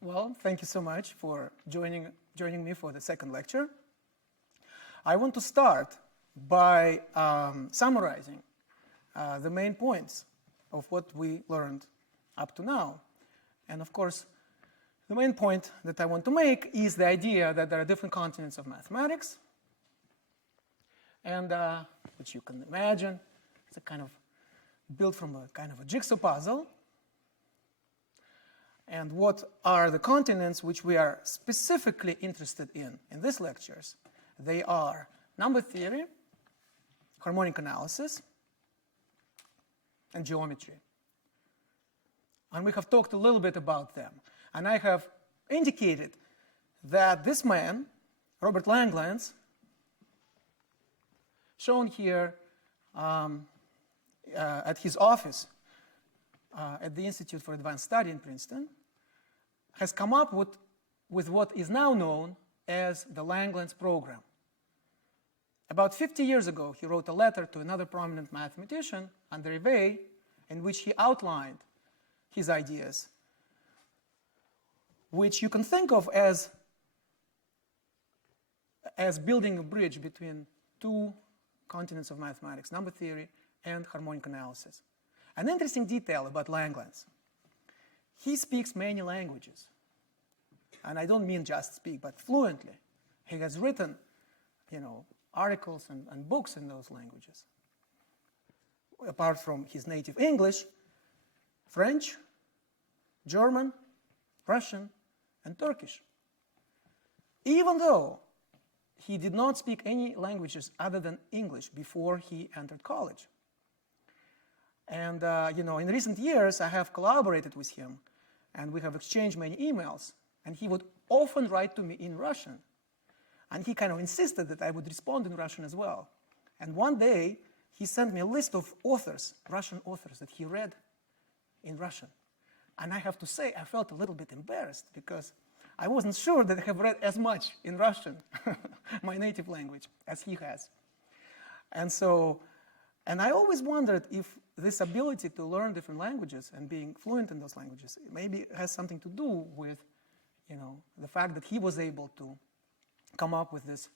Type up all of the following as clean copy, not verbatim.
Well, thank you so much for joining me for the second lecture. I want to start by summarizing the main points of what we learned up to now. And of course, the main point that I want to make is the idea that there are different continents of mathematics, and which you can imagine, it's a kind of built from a kind of a jigsaw puzzle. And what are the continents which we are specifically interested in these lectures? They are number theory, harmonic analysis, and geometry. And we have talked a little bit about them. And I have indicated that this man, Robert Langlands, shown here at his office at the Institute for Advanced Study in Princeton, has come up with what is now known as the Langlands Program. About 50 years ago, he wrote a letter to another prominent mathematician, André Weil, in which he outlined his ideas, which you can think of as building a bridge between two continents of mathematics, number theory and harmonic analysis. An interesting detail about Langlands: he speaks many languages. And I don't mean just speak, but fluently. He has written, articles and books in those languages. Apart from his native English, French, German, Russian, and Turkish. Even though he did not speak any languages other than English before he entered college. And, in recent years, I have collaborated with him, and we have exchanged many emails. And he would often write to me in Russian. And he kind of insisted that I would respond in Russian as well. And one day, he sent me a list of authors, Russian authors, that he read in Russian. And I have to say, I felt a little bit embarrassed because I wasn't sure that I have read as much in Russian, my native language, as he has. And I always wondered if this ability to learn different languages and being fluent in those languages maybe has something to do with the fact that he was able to come up with this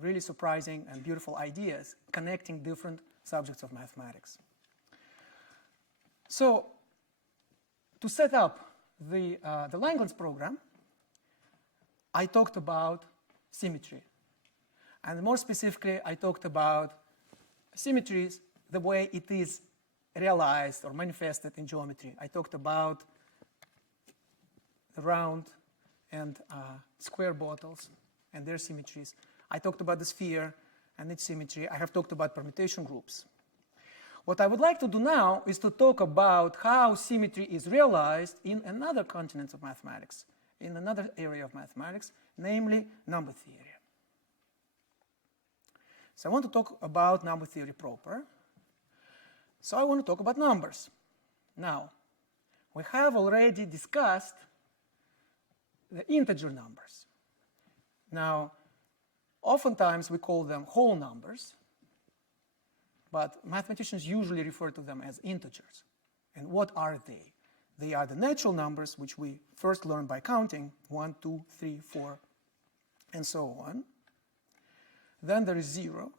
really surprising and beautiful ideas connecting different subjects of mathematics. So, to set up the Langlands program, I talked about symmetry. And more specifically, I talked about symmetries the way it is realized or manifested in geometry. I talked about the round and square bottles and their symmetries. I talked about the sphere and its symmetry. I have talked about permutation groups. What I would like to do now is to talk about how symmetry is realized in another continent of mathematics, in another area of mathematics, namely number theory. So I want to talk about number theory proper. So I want to talk about numbers. Now, we have already discussed the integer numbers. Now, oftentimes we call them whole numbers, but mathematicians usually refer to them as integers. And what are they? They are the natural numbers, which we first learned by counting, 1, 2, 3, 4, and so on. Then there is 0.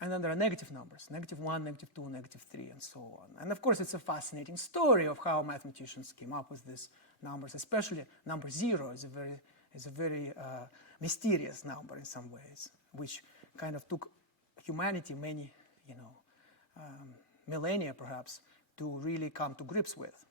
And then there are negative numbers, -1, -2, -3, and so on. And of course, it's a fascinating story of how mathematicians came up with these numbers, especially number 0 is a very mysterious number in some ways, which kind of took humanity many, millennia perhaps, to really come to grips with.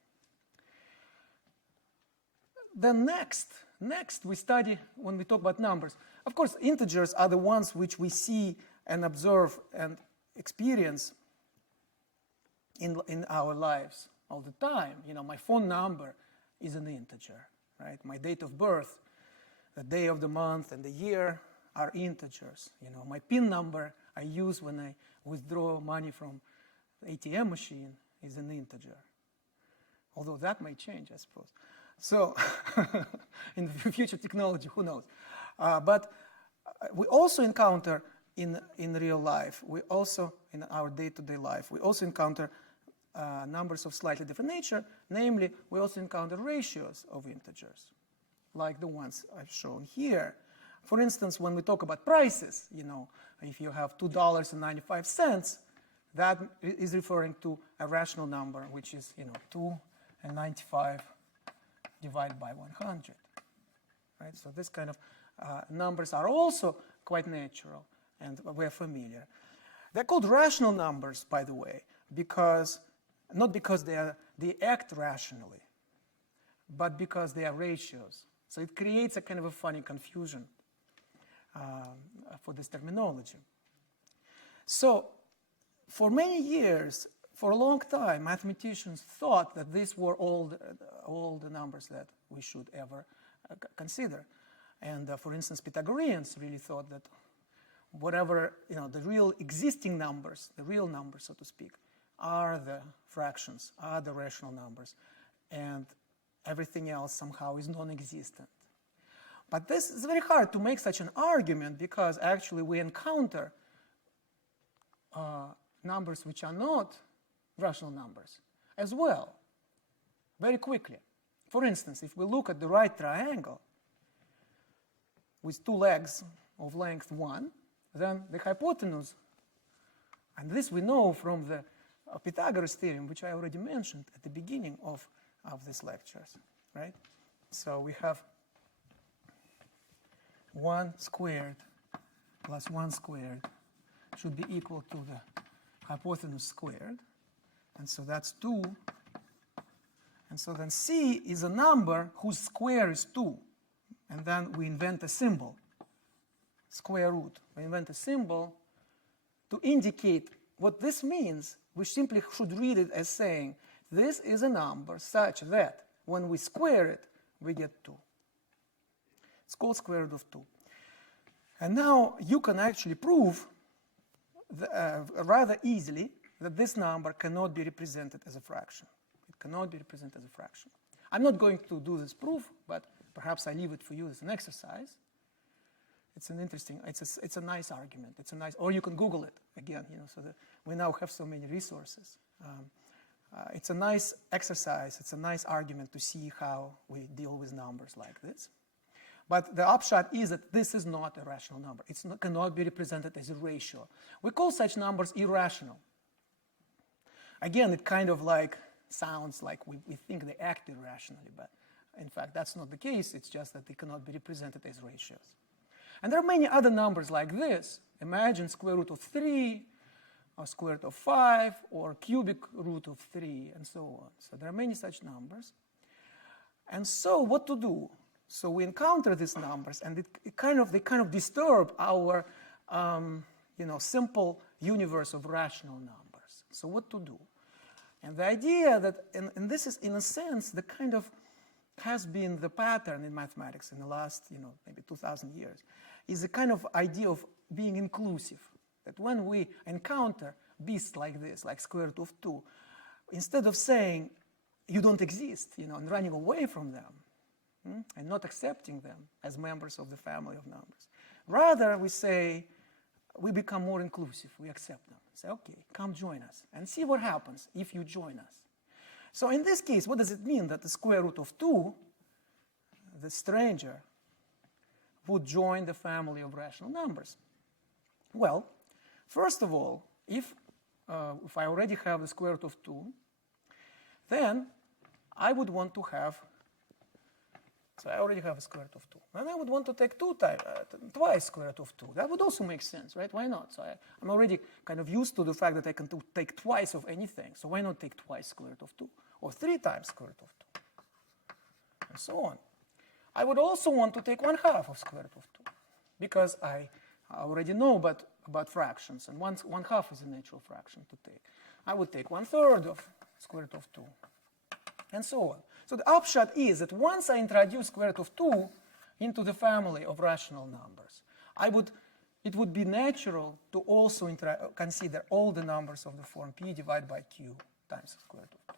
Then next we study, when we talk about numbers, of course, integers are the ones which we see and observe and experience in our lives all the time. My phone number is an integer, right? My date of birth, the day of the month and the year are integers. My PIN number I use when I withdraw money from the ATM machine is an integer. Although that may change, I suppose. So, in the future technology, who knows? But we also encounter in real life, we also, in our day-to-day life, we also encounter numbers of slightly different nature. Namely, we also encounter ratios of integers, like the ones I've shown here. For instance, when we talk about prices, if you have $2.95, that is referring to a rational number, which is 2.95 divided by 100. Right? So this kind of numbers are also quite natural, and we're familiar. They're called rational numbers, by the way, not because they act rationally, but because they are ratios. So it creates a kind of a funny confusion for this terminology. So for many years, for a long time, mathematicians thought that these were all the numbers that we should ever consider. And for instance, Pythagoreans really thought that whatever, the real existing numbers, the real numbers, so to speak, are the fractions, are the rational numbers, and everything else somehow is non-existent. But this is very hard to make such an argument, because actually we encounter numbers which are not rational numbers as well, very quickly. For instance, if we look at the right triangle with two legs of length 1, then the hypotenuse, and this we know from the Pythagoras Theorem, which I already mentioned at the beginning of these lectures, right? So we have 1 squared plus 1 squared should be equal to the hypotenuse squared. And so that's 2. And so then C is a number whose square is 2. And then we invent a symbol, square root. We invent a symbol to indicate what this means. We simply should read it as saying, this is a number such that when we square it, we get 2. It's called square root of 2. And now you can actually prove rather easily that this number cannot be represented as a fraction. It cannot be represented as a fraction. I'm not going to do this proof, but perhaps I leave it for you as an exercise. It's an interesting, it's a nice argument. It's a nice, or you can Google it again, so that we now have so many resources. It's a nice exercise. It's a nice argument to see how we deal with numbers like this. But the upshot is that this is not a rational number. It cannot be represented as a ratio. We call such numbers irrational. Again, it kind of sounds like we think they act irrationally, but in fact, that's not the case. It's just that they cannot be represented as ratios. And there are many other numbers like this. Imagine square root of 3, or square root of 5, or cubic root of 3, and so on. So there are many such numbers. And so what to do? So we encounter these numbers, and they kind of disturb our simple universe of rational numbers. So what to do? And the idea that, and this is in a sense the kind of has been the pattern in mathematics in the last maybe 2,000 years, is a kind of idea of being inclusive. That when we encounter beasts like this, like square root of 2, instead of saying you don't exist, and running away from them, and not accepting them as members of the family of numbers, rather we become more inclusive. We accept them. Say, okay, come join us, and see what happens if you join us. So in this case, what does it mean that the square root of 2, the stranger, would join the family of rational numbers? Well, first of all, if I already have the square root of 2, then I would want to have, so I already have a square root of 2. Then I would want to take twice square root of 2. That would also make sense, right? Why not? So I'm already kind of used to the fact that I can take twice of anything. So why not take twice square root of 2? Or 3 times square root of 2? And so on. I would also want to take 1/2 of square root of 2. Because I already know about fractions. And 1/2 is a natural fraction to take. I would take 1/3 of square root of 2. And so on. So the upshot is that once I introduce square root of 2 into the family of rational numbers, it would be natural to also consider all the numbers of the form p divided by q times square root of 2,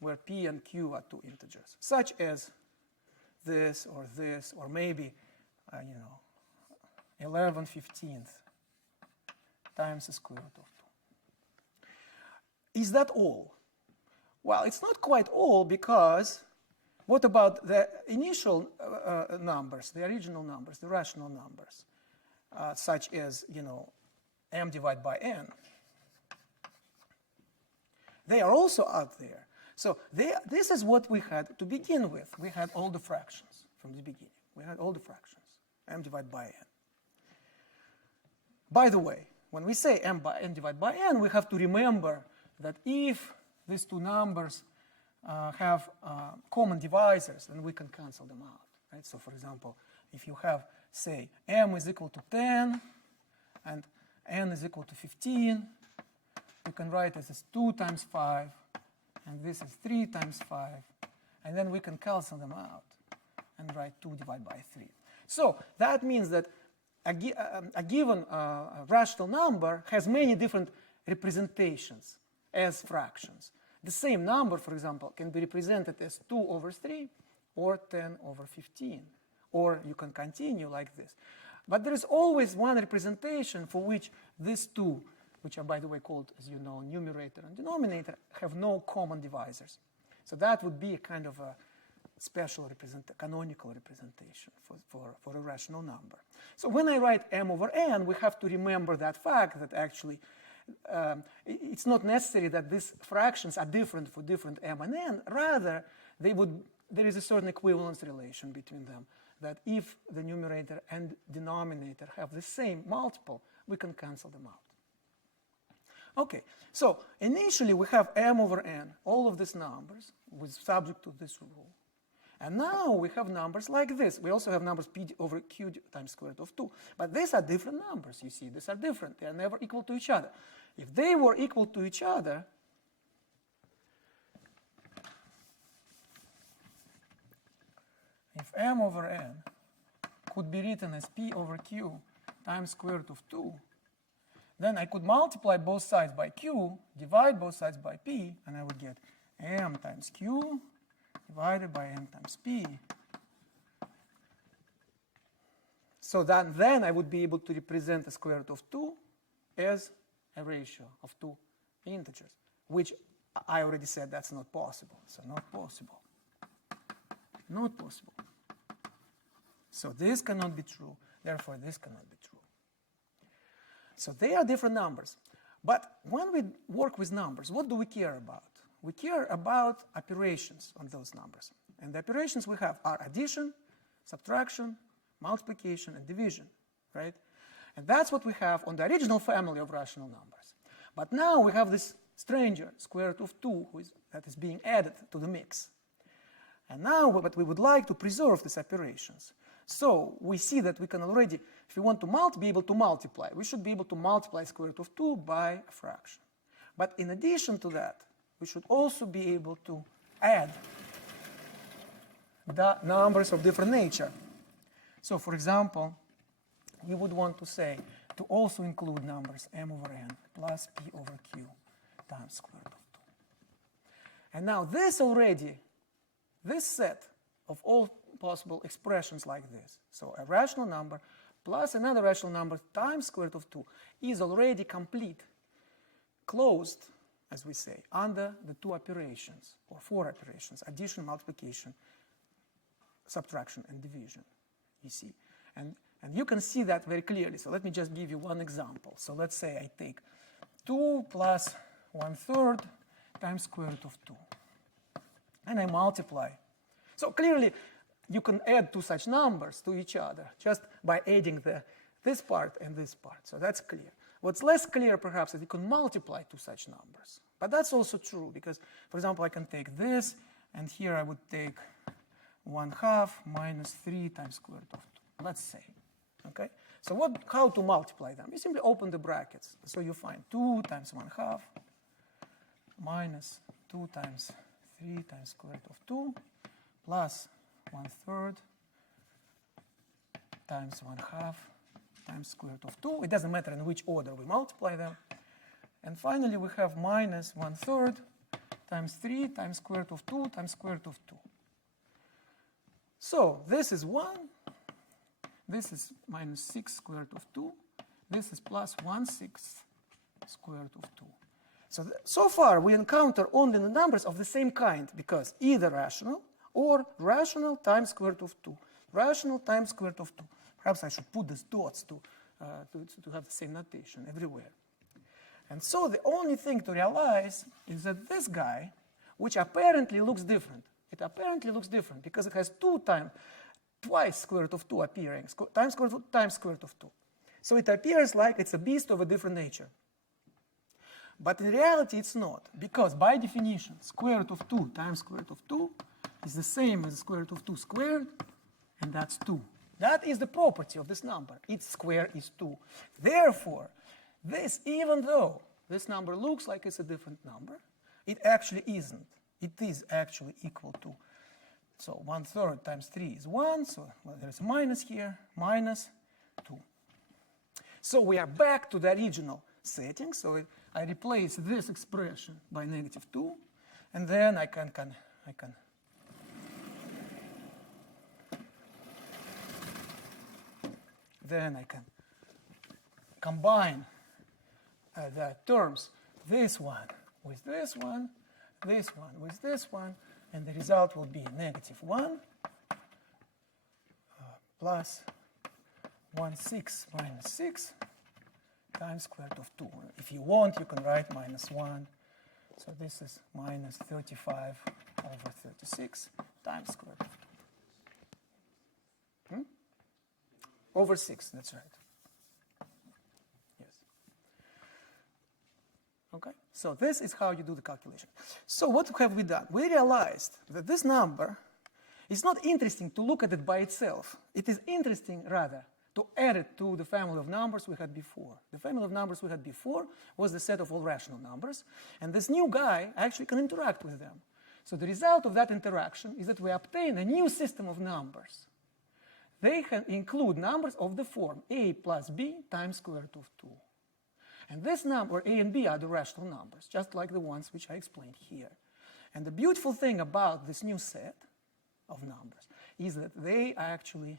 where p and q are 2 integers, such as this, or maybe 11/15 times the square root of 2. is that all? Well, it's not quite all, because what about the initial numbers, the original numbers, the rational numbers, such as, m divided by n? They are also out there. So this is what we had to begin with. We had all the fractions from the beginning. We had all the fractions, m divided by n. By the way, when we say m divided by n, we have to remember that if these two numbers have common divisors, then we can cancel them out, right? So for example, if you have, say, m is equal to 10 and n is equal to 15, you can write this as 2 times 5, and this is 3 times 5, and then we can cancel them out and write 2 divided by 3. So that means that a given rational number has many different representations as fractions. The same number, for example, can be represented as 2 over 3 or 10 over 15. Or you can continue like this. But there is always one representation for which these two, which are, by the way, called, as you know, numerator and denominator, have no common divisors. So that would be a kind of a special canonical representation for a rational number. So when I write m over n, we have to remember that fact that actually it's not necessary that these fractions are different for different m and n. Rather, there is a certain equivalence relation between them, that if the numerator and denominator have the same multiple, we can cancel them out. Okay, so initially we have m over n, all of these numbers, with subject to this rule. And now we have numbers like this. We also have numbers p over q times square root of 2. But these are different numbers, you see. These are different. They are never equal to each other. If they were equal to each other, if m over n could be written as p over q times square root of 2, then I could multiply both sides by q, divide both sides by p, and I would get m times q divided by m times p. So that then I would be able to represent the square root of 2 as a ratio of two integers, which I already said that's not possible. So not possible. Not possible. So this cannot be true. Therefore, this cannot be true. So they are different numbers. But when we work with numbers, what do we care about? We care about operations on those numbers. And the operations we have are addition, subtraction, multiplication, and division, right? And that's what we have on the original family of rational numbers. But now we have this stranger, square root of 2, that is being added to the mix. And now, but we would like to preserve these operations. So we see that we can already, if we want to be able to multiply, we should be able to multiply square root of 2 by a fraction. But in addition to that, we should also be able to add the numbers of different nature. So for example, we would want to say to also include numbers m over n plus p over q times square root of 2. And now this set of all possible expressions like this, so a rational number plus another rational number times square root of 2 is already complete, closed, as we say, under the two operations, or four operations, addition, multiplication, subtraction, and division, you see. And you can see that very clearly. So let me just give you one example. So let's say I take 2 plus 1/3 times square root of 2. And I multiply. So clearly, you can add two such numbers to each other just by adding this part and this part. So that's clear. What's less clear, perhaps, is you can multiply two such numbers. But that's also true, because, for example, I can take this, and here I would take 1/2 minus 3 times square root of 2, let's say. Okay? So how to multiply them? You simply open the brackets. So you find 2 times 1/2 minus 2 times 3 times square root of 2 plus 1/3 times 1/2 times square root of 2. It doesn't matter in which order we multiply them. And finally, we have minus 1/3 times 3 times square root of 2 times square root of 2. So this is 1. This is minus 6 square root of 2. This is plus 1/6 square root of 2. So far, we encounter only the numbers of the same kind, because either rational or rational times square root of 2. Rational times square root of 2. Perhaps I should put these dots to have the same notation everywhere. And so the only thing to realize is that this guy, which apparently looks different, it apparently looks different because it has twice square root of 2 appearing, times square root of 2 times square root of 2. So it appears like it's a beast of a different nature. But in reality, it's not, because by definition, square root of 2 times square root of 2 is the same as square root of 2 squared, and that's 2. That is the property of this number. Its square is 2. Therefore, this, even though this number looks like it's a different number, it actually isn't. It is actually equal to. So 1/3 times 3 is 1, so there's a minus here, minus 2. So we are back to the original setting. So I replace this expression by -2, and then I can combine the terms, this one with this one, this one with this one, and the result will be -1 plus 1/6 minus 6 times square root of 2. If you want, you can write -1. So this is minus 35 over 36 times square root of 2. Over 6, that's right. Yes. Okay, so this is how you do the calculation. So what have we done? We realized that this number is not interesting to look at it by itself. It is interesting, rather, to add it to the family of numbers we had before. The family of numbers we had before was the set of all rational numbers, and this new guy actually can interact with them. So the result of that interaction is that we obtain a new system of numbers. They can include numbers of the form a plus b times square root of 2. And this number, a and b, are the rational numbers, just like the ones which I explained here. And the beautiful thing about this new set of numbers is that they actually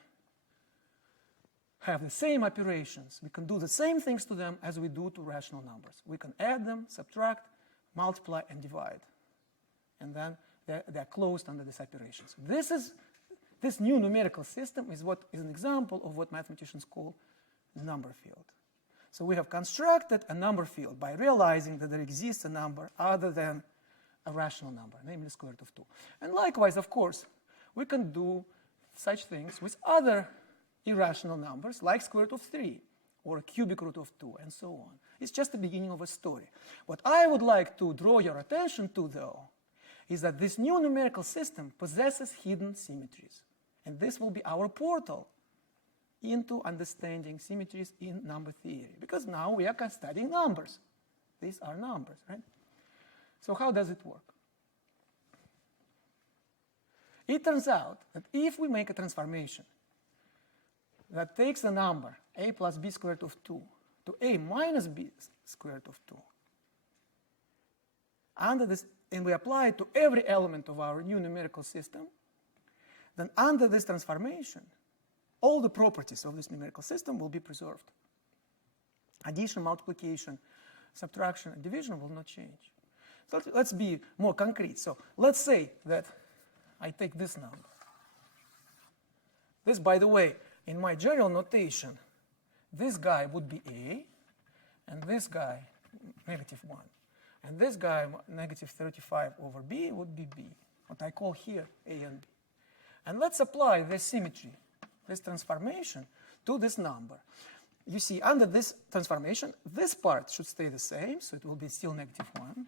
have the same operations. We can do the same things to them as we do to rational numbers. We can add them, subtract, multiply, and divide. And then they're closed under these operations. This new numerical system is an example of what mathematicians call number field. So we have constructed a number field by realizing that there exists a number other than a rational number, namely square root of 2. And likewise, of course, we can do such things with other irrational numbers like square root of 3 or cubic root of 2 and so on. It's just the beginning of a story. What I would like to draw your attention to, though, is that this new numerical system possesses hidden symmetries. And this will be our portal into understanding symmetries in number theory, because now we are studying numbers. These are numbers, right? So how does it work? It turns out that if we make a transformation that takes the number a plus b squared of 2 to a minus b squared of 2, and we apply it to every element of our new numerical system, then under this transformation, all the properties of this numerical system will be preserved. Addition, multiplication, subtraction, and division will not change. So let's be more concrete. So let's say that I take this number. This, by the way, in my general notation, this guy would be a, and this guy, -1. And this guy, -35 over b, would be b, what I call here a and b. And let's apply this symmetry, this transformation, to this number. You see, under this transformation, this part should stay the same, so it will be still -1.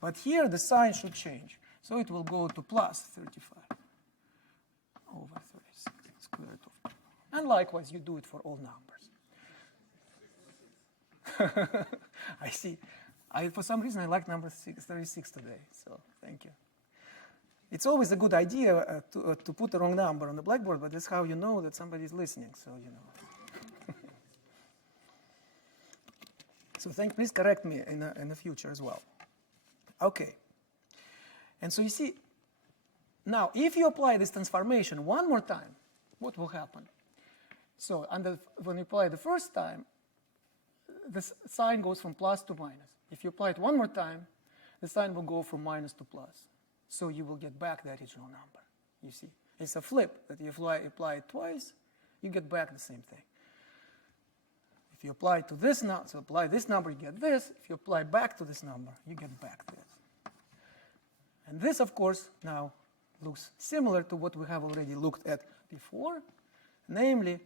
But here, the sign should change. So it will go to plus 35 over 36 square root of 2. And likewise, you do it for all numbers. I see. For some reason, I like number 36 today, so thank you. It's always a good idea to put the wrong number on the blackboard, but that's how you know that somebody is listening, so you know. So please correct me in the future as well. Okay. And so you see, now if you apply this transformation one more time, what will happen? So when you apply the first time, the sign goes from plus to minus. If you apply it one more time, the sign will go from minus to plus. So you will get back the original number. You see, it's a flip that you apply it twice, you get back the same thing. If you apply to this number, so apply this number, you get this. If you apply back to this number, you get back this. And this, of course, now looks similar to what we have already looked at before, namely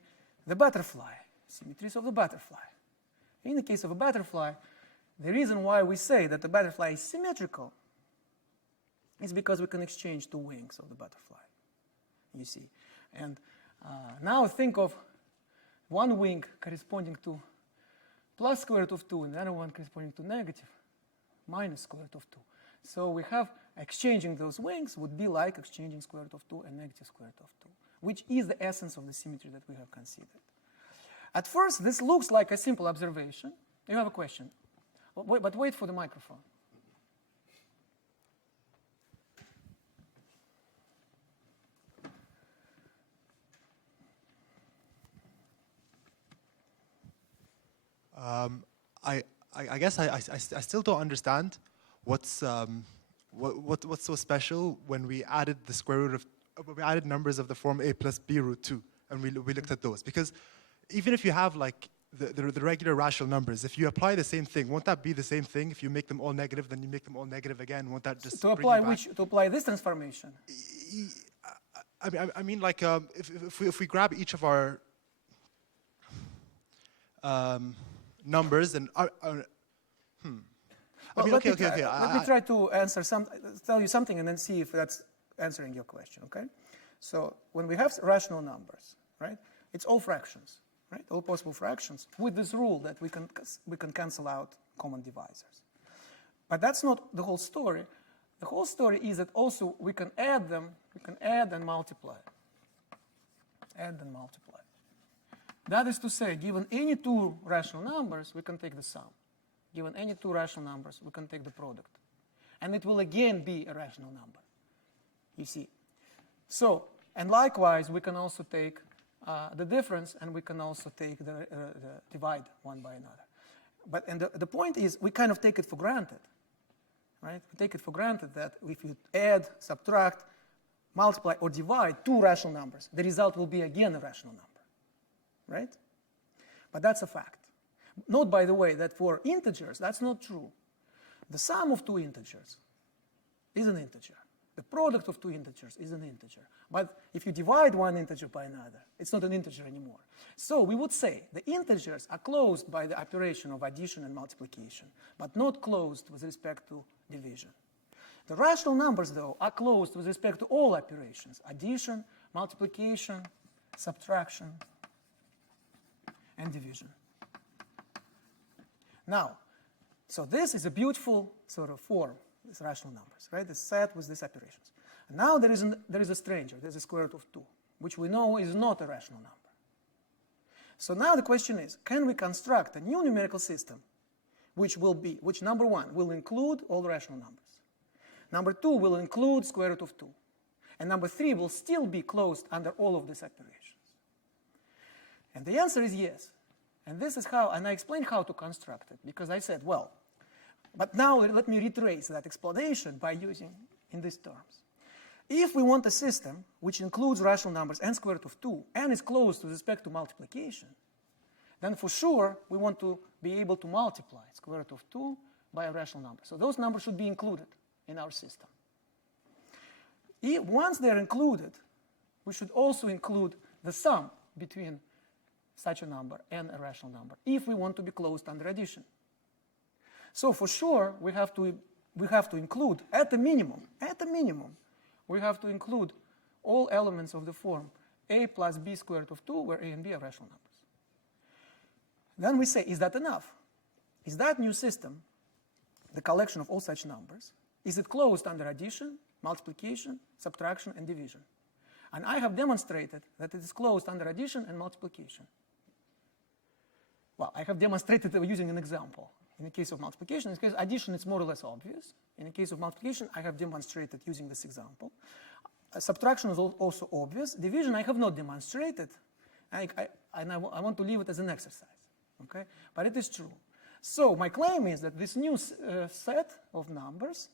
the butterfly, symmetries of the butterfly. In the case of a butterfly, the reason why we say that the butterfly is symmetrical is because we can exchange two wings of the butterfly, you see. And now think of one wing corresponding to plus square root of 2, and the other one corresponding to negative minus square root of 2. So we have exchanging those wings would be like exchanging square root of 2 and negative square root of 2, which is the essence of the symmetry that we have considered. At first, this looks like a simple observation. You have a question, but wait for the microphone. I guess I still don't understand what's so special when we added the square root of we added numbers of the form a plus b root 2, and we looked at those. Because even if you have like the regular rational numbers, if you apply the same thing, won't that be the same thing? If you make them all negative, then you make them all negative again. Won't that just to apply this transformation? I mean, like if we grab each of our numbers and Let me try to answer tell you something and then see if that's answering your question, okay? So when we have rational numbers, right, it's all fractions, right? All possible fractions with this rule that we can cancel out common divisors. But that's not the whole story. The whole story is that also we can add them, we can add and multiply. Add and multiply. That is to say, given any two rational numbers, we can take the sum. Given any two rational numbers, we can take the product. And it will again be a rational number, you see. So, and likewise, we can also take the difference, and we can also take the divide one by another. And the point is, we kind of take it for granted, right? We take it for granted that if you add, subtract, multiply, or divide two rational numbers, the result will be again a rational number. Right? But that's a fact. Note, by the way, that for integers, that's not true. The sum of two integers is an integer. The product of two integers is an integer. But if you divide one integer by another, it's not an integer anymore. So we would say the integers are closed by the operation of addition and multiplication, but not closed with respect to division. The rational numbers, though, are closed with respect to all operations: addition, multiplication, subtraction, and division. Now, so this is a beautiful sort of form, these rational numbers, right? The set with these operations. And now there is a stranger, there's a square root of 2, which we know is not a rational number. So now the question is, can we construct a new numerical system which number one, will include all rational numbers. Number two will include square root of 2. And number three will still be closed under all of these operations. And the answer is yes. And this is how, and I explained how to construct it, because I said, well, but now let me retrace that explanation by using in these terms. If we want a system which includes rational numbers and square root of 2 and is closed with respect to multiplication, then for sure we want to be able to multiply square root of 2 by a rational number. So those numbers should be included in our system. Once they're included, we should also include the sum between such a number and a rational number if we want to be closed under addition. So for sure we have to include at a minimum, we have to include all elements of the form a plus b squared root of 2, where a and b are rational numbers. Then we say, is that enough? Is that new system the collection of all such numbers? Is it closed under addition, multiplication, subtraction, and division? And I have demonstrated that it is closed under addition and multiplication. Well, I have demonstrated it using an example. In the case of multiplication, in the case of addition, it's more or less obvious. In the case of multiplication, I have demonstrated using this example. Subtraction is also obvious. Division, I have not demonstrated. And I want to leave it as an exercise. Okay? But it is true. So my claim is that this new set of numbers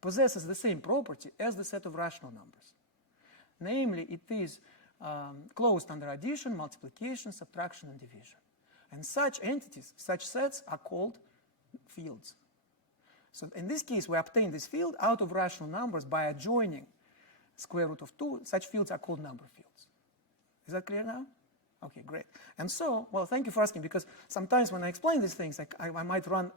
possesses the same property as the set of rational numbers. Namely, it is closed under addition, multiplication, subtraction, and division. And such entities, such sets, are called fields. So in this case, we obtain this field out of rational numbers by adjoining square root of 2. Such fields are called number fields. Is that clear now? Okay, great. And so, well, thank you for asking, because sometimes when I explain these things, I might run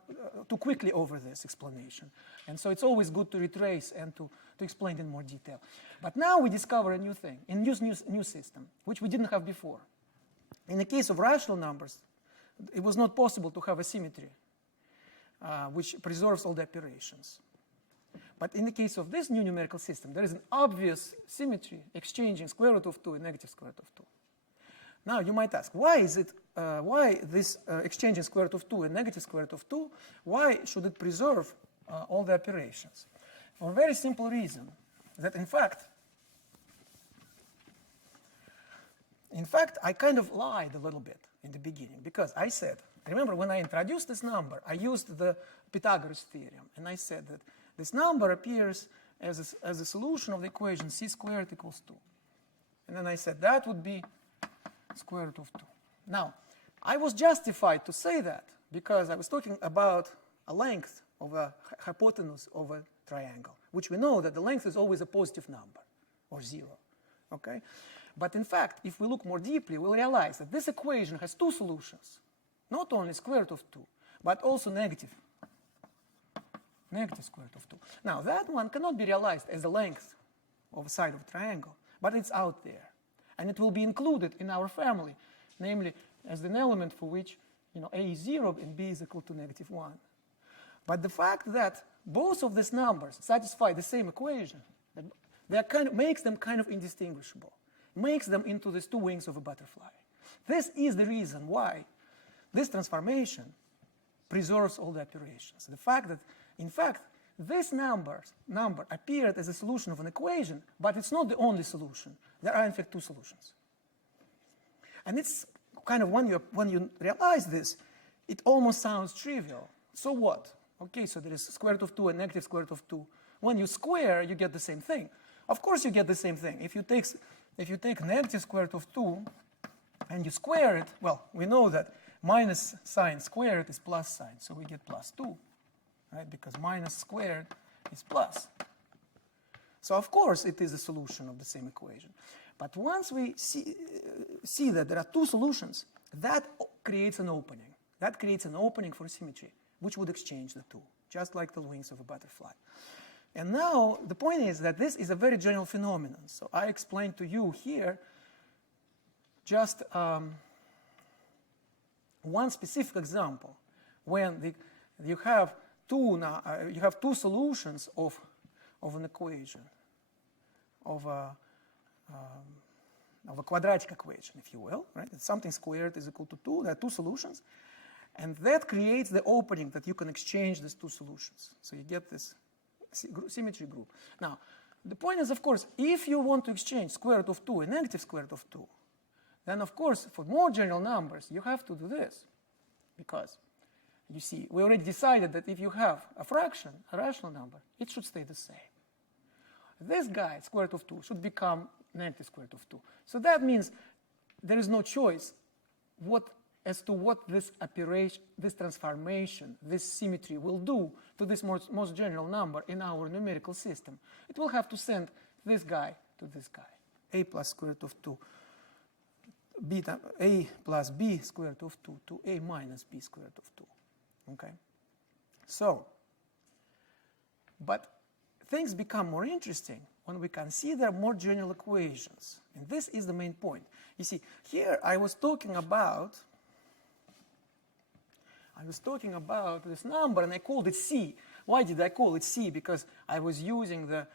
too quickly over this explanation. And so it's always good to retrace and to explain in more detail. But now we discover a new thing, a new system, which we didn't have before. In the case of rational numbers, it was not possible to have a symmetry which preserves all the operations. But in the case of this new numerical system, there is an obvious symmetry exchanging square root of 2 and negative square root of 2. Now you might ask, why this exchanging square root of 2 and negative square root of 2, why should it preserve all the operations? For a very simple reason, that in fact, I kind of lied a little bit in the beginning, because I said, remember when I introduced this number, I used the Pythagoras Theorem, and I said that this number appears as a solution of the equation c squared equals 2. And then I said that would be square root of 2. Now, I was justified to say that because I was talking about a length of a hypotenuse of a triangle, which we know that the length is always a positive number, or 0. Okay? But in fact, if we look more deeply, we'll realize that this equation has two solutions. Not only square root of 2, but also negative square root of 2. Now, that one cannot be realized as the length of a side of a triangle, but it's out there. And it will be included in our family, namely as an element for which a is 0 and b is equal to negative 1. But the fact that both of these numbers satisfy the same equation, that makes them kind of indistinguishable, makes them into these two wings of a butterfly. This is the reason why this transformation preserves all the operations. The fact that, in fact, this number appeared as a solution of an equation, but it's not the only solution. There are, in fact, two solutions. And it's kind of, when you realize this, it almost sounds trivial. So what? Okay, so there is square root of 2 and negative square root of 2. When you square, you get the same thing. Of course you get the same thing. If you take negative square root of 2 and you square it, well, we know that minus sign squared is plus sign, so we get plus 2, right? Because minus squared is plus. So of course it is a solution of the same equation. But once we see that there are two solutions, that creates an opening. That creates an opening for symmetry, which would exchange the two, just like the wings of a butterfly. And now the point is that this is a very general phenomenon. So I explained to you here just one specific example when you have two solutions of an equation, of a quadratic equation, if you will, right? It's something squared is equal to 2. There are two solutions, and that creates the opening that you can exchange these two solutions. So you get this symmetry group. Now, the point is, of course, if you want to exchange square root of 2 and negative square root of 2, then, of course, for more general numbers, you have to do this. Because, you see, we already decided that if you have a fraction, a rational number, it should stay the same. This guy, square root of 2, should become negative square root of 2. So that means there is no choice as to what this operation, this transformation, this symmetry will do to this most general number in our numerical system. It will have to send this guy to this guy, a plus square root of 2, beta, a plus b square root of 2 to a minus b square root of 2. Okay? So, but things become more interesting when we consider more general equations. And this is the main point. You see, here I was talking about this number, and I called it C. Why did I call it C? Because I was using the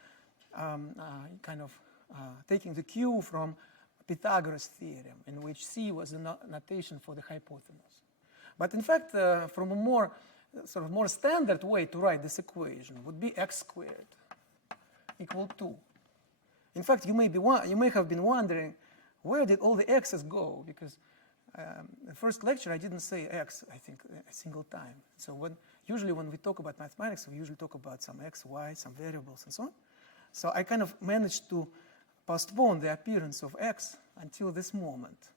taking the cue from Pythagoras Theorem, in which C was a notation for the hypotenuse. But in fact, from a more standard way to write this equation would be x squared equal 2. In fact, you may have been wondering, where did all the x's go? Because the first lecture, I didn't say x, I think, a single time. So usually when we talk about mathematics, we usually talk about some x, y, some variables, and so on. So I kind of managed to postpone the appearance of x until this moment,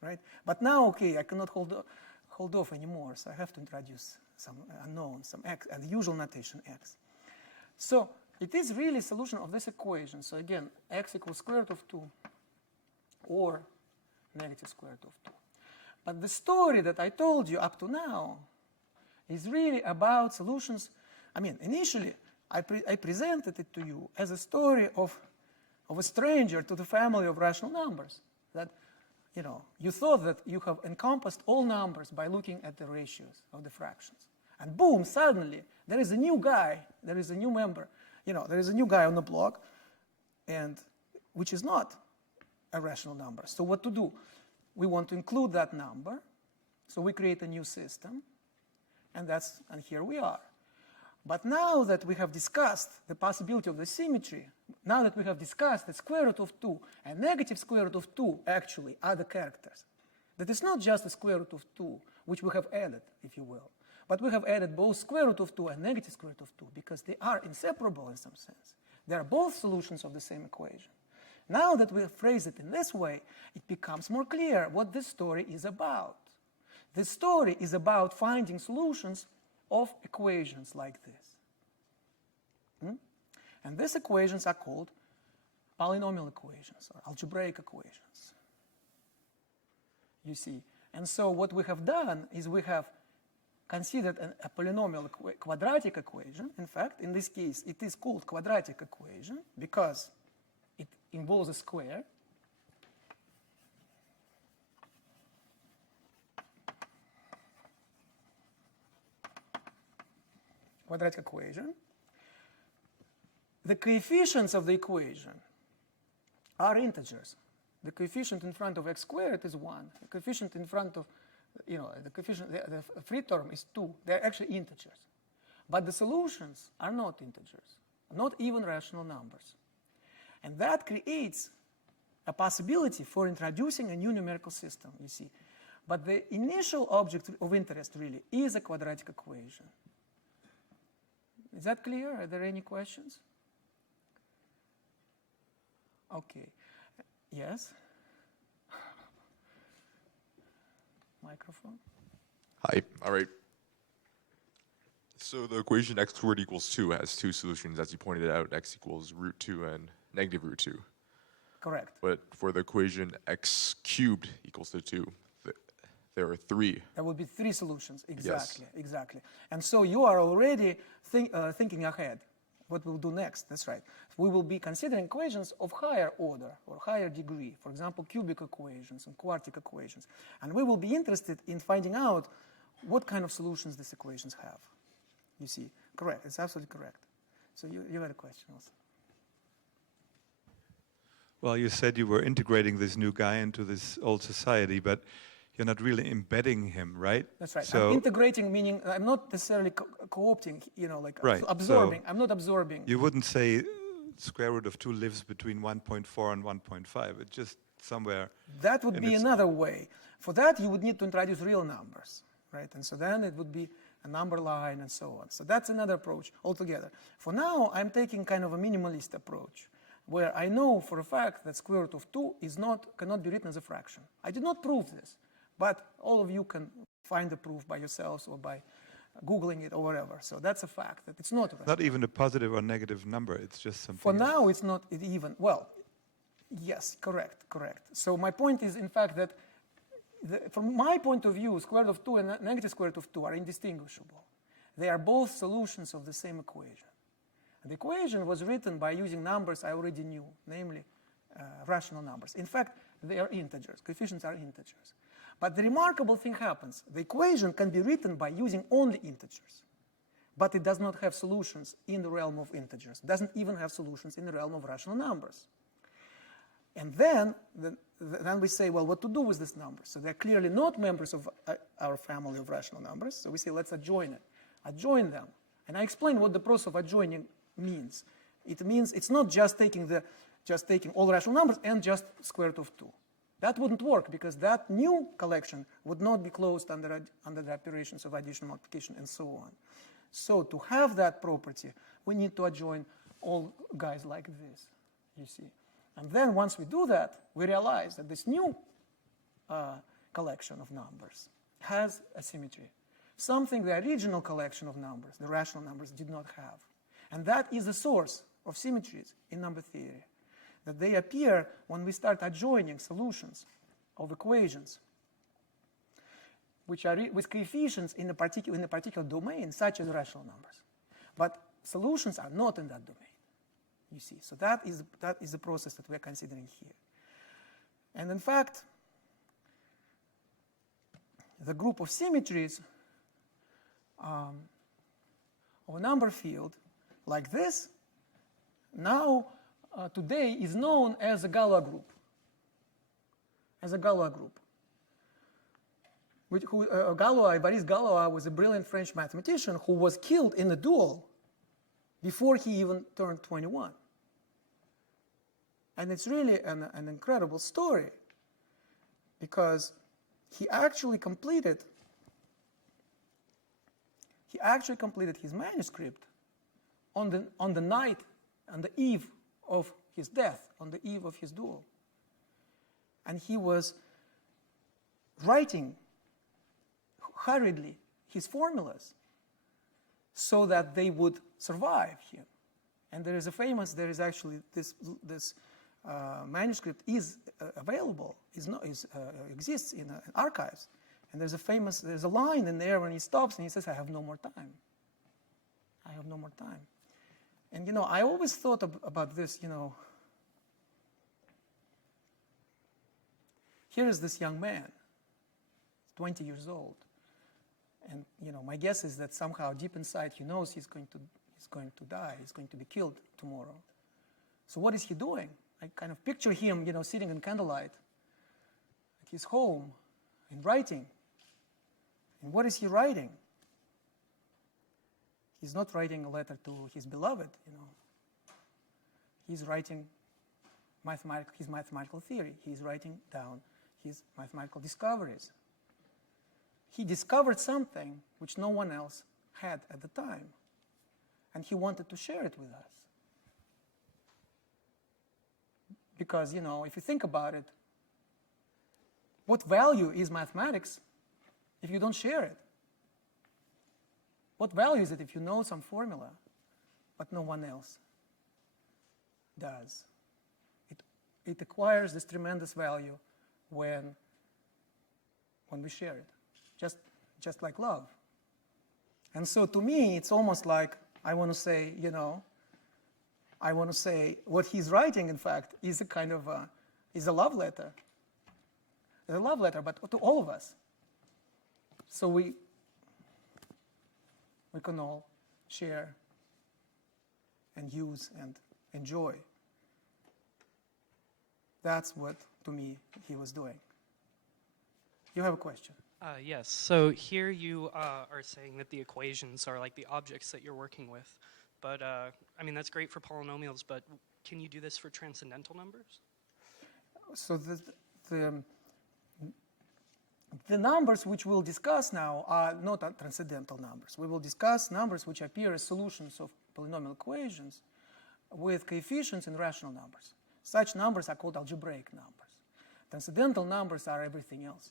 right? But now, okay, I cannot hold off anymore, so I have to introduce some unknown, some x, and the usual notation x. So it is really a solution of this equation. So again, x equals square root of 2 or negative square root of 2. But the story that I told you up to now is really about solutions. I mean, initially, I presented it to you as a story of a stranger to the family of rational numbers. That, you know, you thought that you have encompassed all numbers by looking at the ratios of the fractions. And boom, suddenly, there is a new guy, there is a new member, you know, there is a new guy on the block, and which is not a rational number. So what to do? We want to include that number, so we create a new system, and here we are. But now that we have discussed the possibility of the symmetry, now that we have discussed that square root of 2 and negative square root of 2 actually are the characters, that it's not just the square root of 2, which we have added, if you will, but we have added both square root of 2 and negative square root of 2 because they are inseparable in some sense. They are both solutions of the same equation. Now that we have phrased it in this way, it becomes more clear what this story is about. This story is about finding solutions of equations like this. And these equations are called polynomial equations or algebraic equations. You see. And so what we have done is we have considered a polynomial quadratic equation. In fact, in this case, it is called quadratic equation because it involves a square. Quadratic equation. The coefficients of the equation are integers. The coefficient in front of x squared is 1. The coefficient in front of, you know, the coefficient, the free term is 2. They're actually integers. But the solutions are not integers, not even rational numbers. And that creates a possibility for introducing a new numerical system, you see. But the initial object of interest really is a quadratic equation. Is that clear? Are there any questions? Okay. Yes? Microphone. Hi. All right. So the equation x squared equals 2 has two solutions, as you pointed out, x equals root 2 and negative root 2. Correct. But for the equation x cubed equals to 2, there are 3. There will be 3 solutions. Exactly. Yes. Exactly. And so you are already thinking ahead. What we'll do next, that's right. We will be considering equations of higher order or higher degree, for example, cubic equations and quartic equations. And we will be interested in finding out what kind of solutions these equations have. You see, correct, it's absolutely correct. So you had a question also. Well, you said you were integrating this new guy into this old society, but you're not really embedding him, right? That's right. So I'm integrating, meaning I'm not necessarily co-opting, you know, like right. absorbing. So I'm not absorbing. you wouldn't say square root of 2 lives between 1.4 and 1.5. It's just somewhere. That would be another way. For that, you would need to introduce real numbers, right? And so then it would be a number line and so on. So that's another approach altogether. For now, I'm taking kind of a minimalist approach, where I know for a fact that square root of 2 cannot be written as a fraction. I did not prove this. But all of you can find the proof by yourselves or by Googling it or whatever. So that's a fact, that it's not a Not even a positive or negative number. It's just something. For now, it's not even. Well, yes, correct. So my point is, in fact, that from my point of view, square root of 2 and negative square root of 2 are indistinguishable. They are both solutions of the same equation. And the equation was written by using numbers I already knew, namely rational numbers. In fact, they are integers. Coefficients are integers. But the remarkable thing happens. The equation can be written by using only integers. But it does not have solutions in the realm of integers. It doesn't even have solutions in the realm of rational numbers. And then we say, well, what to do with these numbers? So they're clearly not members of our family of rational numbers. So we say, let's adjoin it. Adjoin them. And I explain what the process of adjoining means. It means it's not just taking all rational numbers and just square root of 2. That wouldn't work because that new collection would not be closed under the operations of addition, multiplication, and so on. So to have that property, we need to adjoin all guys like this, you see. And then once we do that, we realize that this new collection of numbers has a symmetry, something the original collection of numbers, the rational numbers, did not have. And that is the source of symmetries in number theory, that they appear when we start adjoining solutions of equations which are with coefficients in a particular domain, such as rational numbers. But solutions are not in that domain, you see. So that is the process that we're considering here. And in fact, the group of symmetries of a number field like this now today is known as a Galois group. As a Galois group. Boris Galois was a brilliant French mathematician who was killed in a duel before he even turned 21. And it's really an incredible story because he actually completed his manuscript on the eve of his death, on the eve of his duel. And he was writing hurriedly his formulas so that they would survive him. And there is actually this manuscript is available, exists in archives. And there's a line in there when he stops and he says, I have no more time. I have no more time. And, I always thought about this, Here is this young man, 20 years old. And, my guess is that somehow deep inside he knows he's going to die, he's going to be killed tomorrow. So what is he doing? I kind of picture him, sitting in candlelight at his home and writing. And what is he writing? He's not writing a letter to his beloved, He's writing his mathematical theory. He's writing down his mathematical discoveries. He discovered something which no one else had at the time, and he wanted to share it with us. Because, if you think about it, what value is mathematics if you don't share it? What value is it if you know some formula, but no one else does? It acquires this tremendous value when we share it, just like love. And so to me, it's almost like I want to say what he's writing, in fact, is a kind of is a love letter. It's a love letter, but to all of us. So we can all share and use and enjoy. That's what, to me, he was doing. You have a question? Yes. So here you are saying that the equations are like the objects that you're working with. But, that's great for polynomials, but can you do this for transcendental numbers? So the numbers which we'll discuss now are not transcendental numbers. We will discuss numbers which appear as solutions of polynomial equations with coefficients in rational numbers. Such numbers are called algebraic numbers. Transcendental numbers are everything else.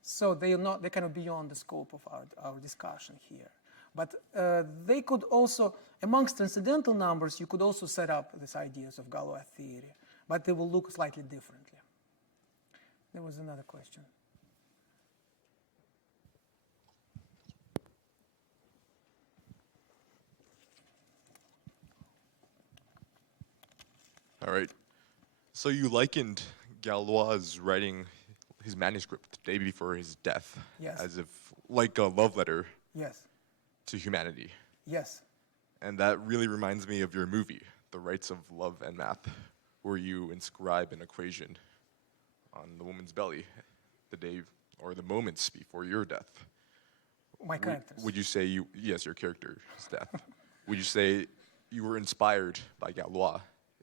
So they're kind of beyond the scope of our discussion here. But they could also, amongst transcendental numbers, you could also set up these ideas of Galois theory, but they will look slightly differently. There was another question. All right. So you likened Galois' writing his manuscript the day before his death, yes, as if like a love letter, yes, to humanity. Yes. And that really reminds me of your movie, The Rights of Love and Math, where you inscribe an equation on the woman's belly the day or the moments before your death. My characters. Would you say yes, your character's death. Would you say you were inspired by Galois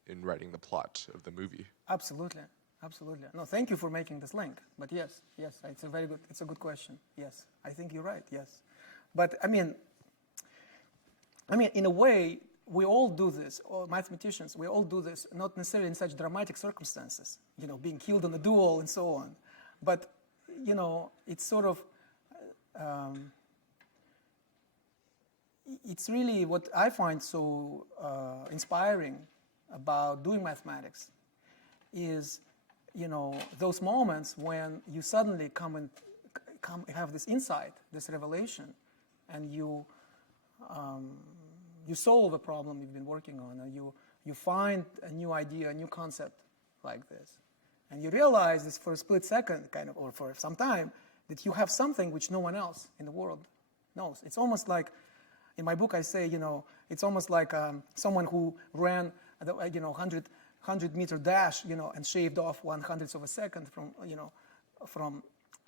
in writing the plot of the movie? Absolutely. Absolutely. No, thank you for making this link. But yes, it's a good question. Yes, I think you're right. Yes, but I mean, in a way, we all do this. All mathematicians, we all do this, not necessarily in such dramatic circumstances, being killed in a duel and so on. But it's sort of, it's really what I find so inspiring about doing mathematics is, those moments when you suddenly come have this insight, this revelation, and you solve a problem you've been working on, or you find a new idea, a new concept like this, and you realize this for a split second, or for some time, that you have something which no one else in the world knows. It's almost like, in my book I say, it's almost like someone who ran, 100-meter dash, and shaved off 1/100th of a second from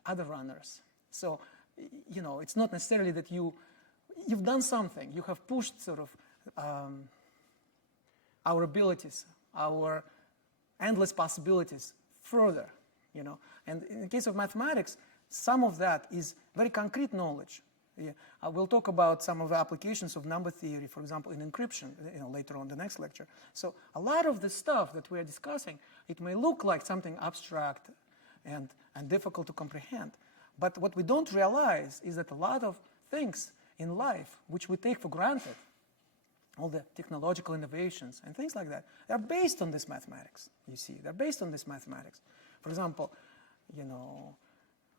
other runners. So, it's not necessarily that you've done something. You have pushed sort of our abilities, our endless possibilities further, And in the case of mathematics, some of that is very concrete knowledge. We'll talk about some of the applications of number theory, for example, in encryption, later on in the next lecture. So a lot of the stuff that we are discussing, it may look like something abstract and difficult to comprehend. But what we don't realize is that a lot of things in life, which we take for granted, all the technological innovations and things like that, they're based on this mathematics, you see. They're based on this mathematics. For example,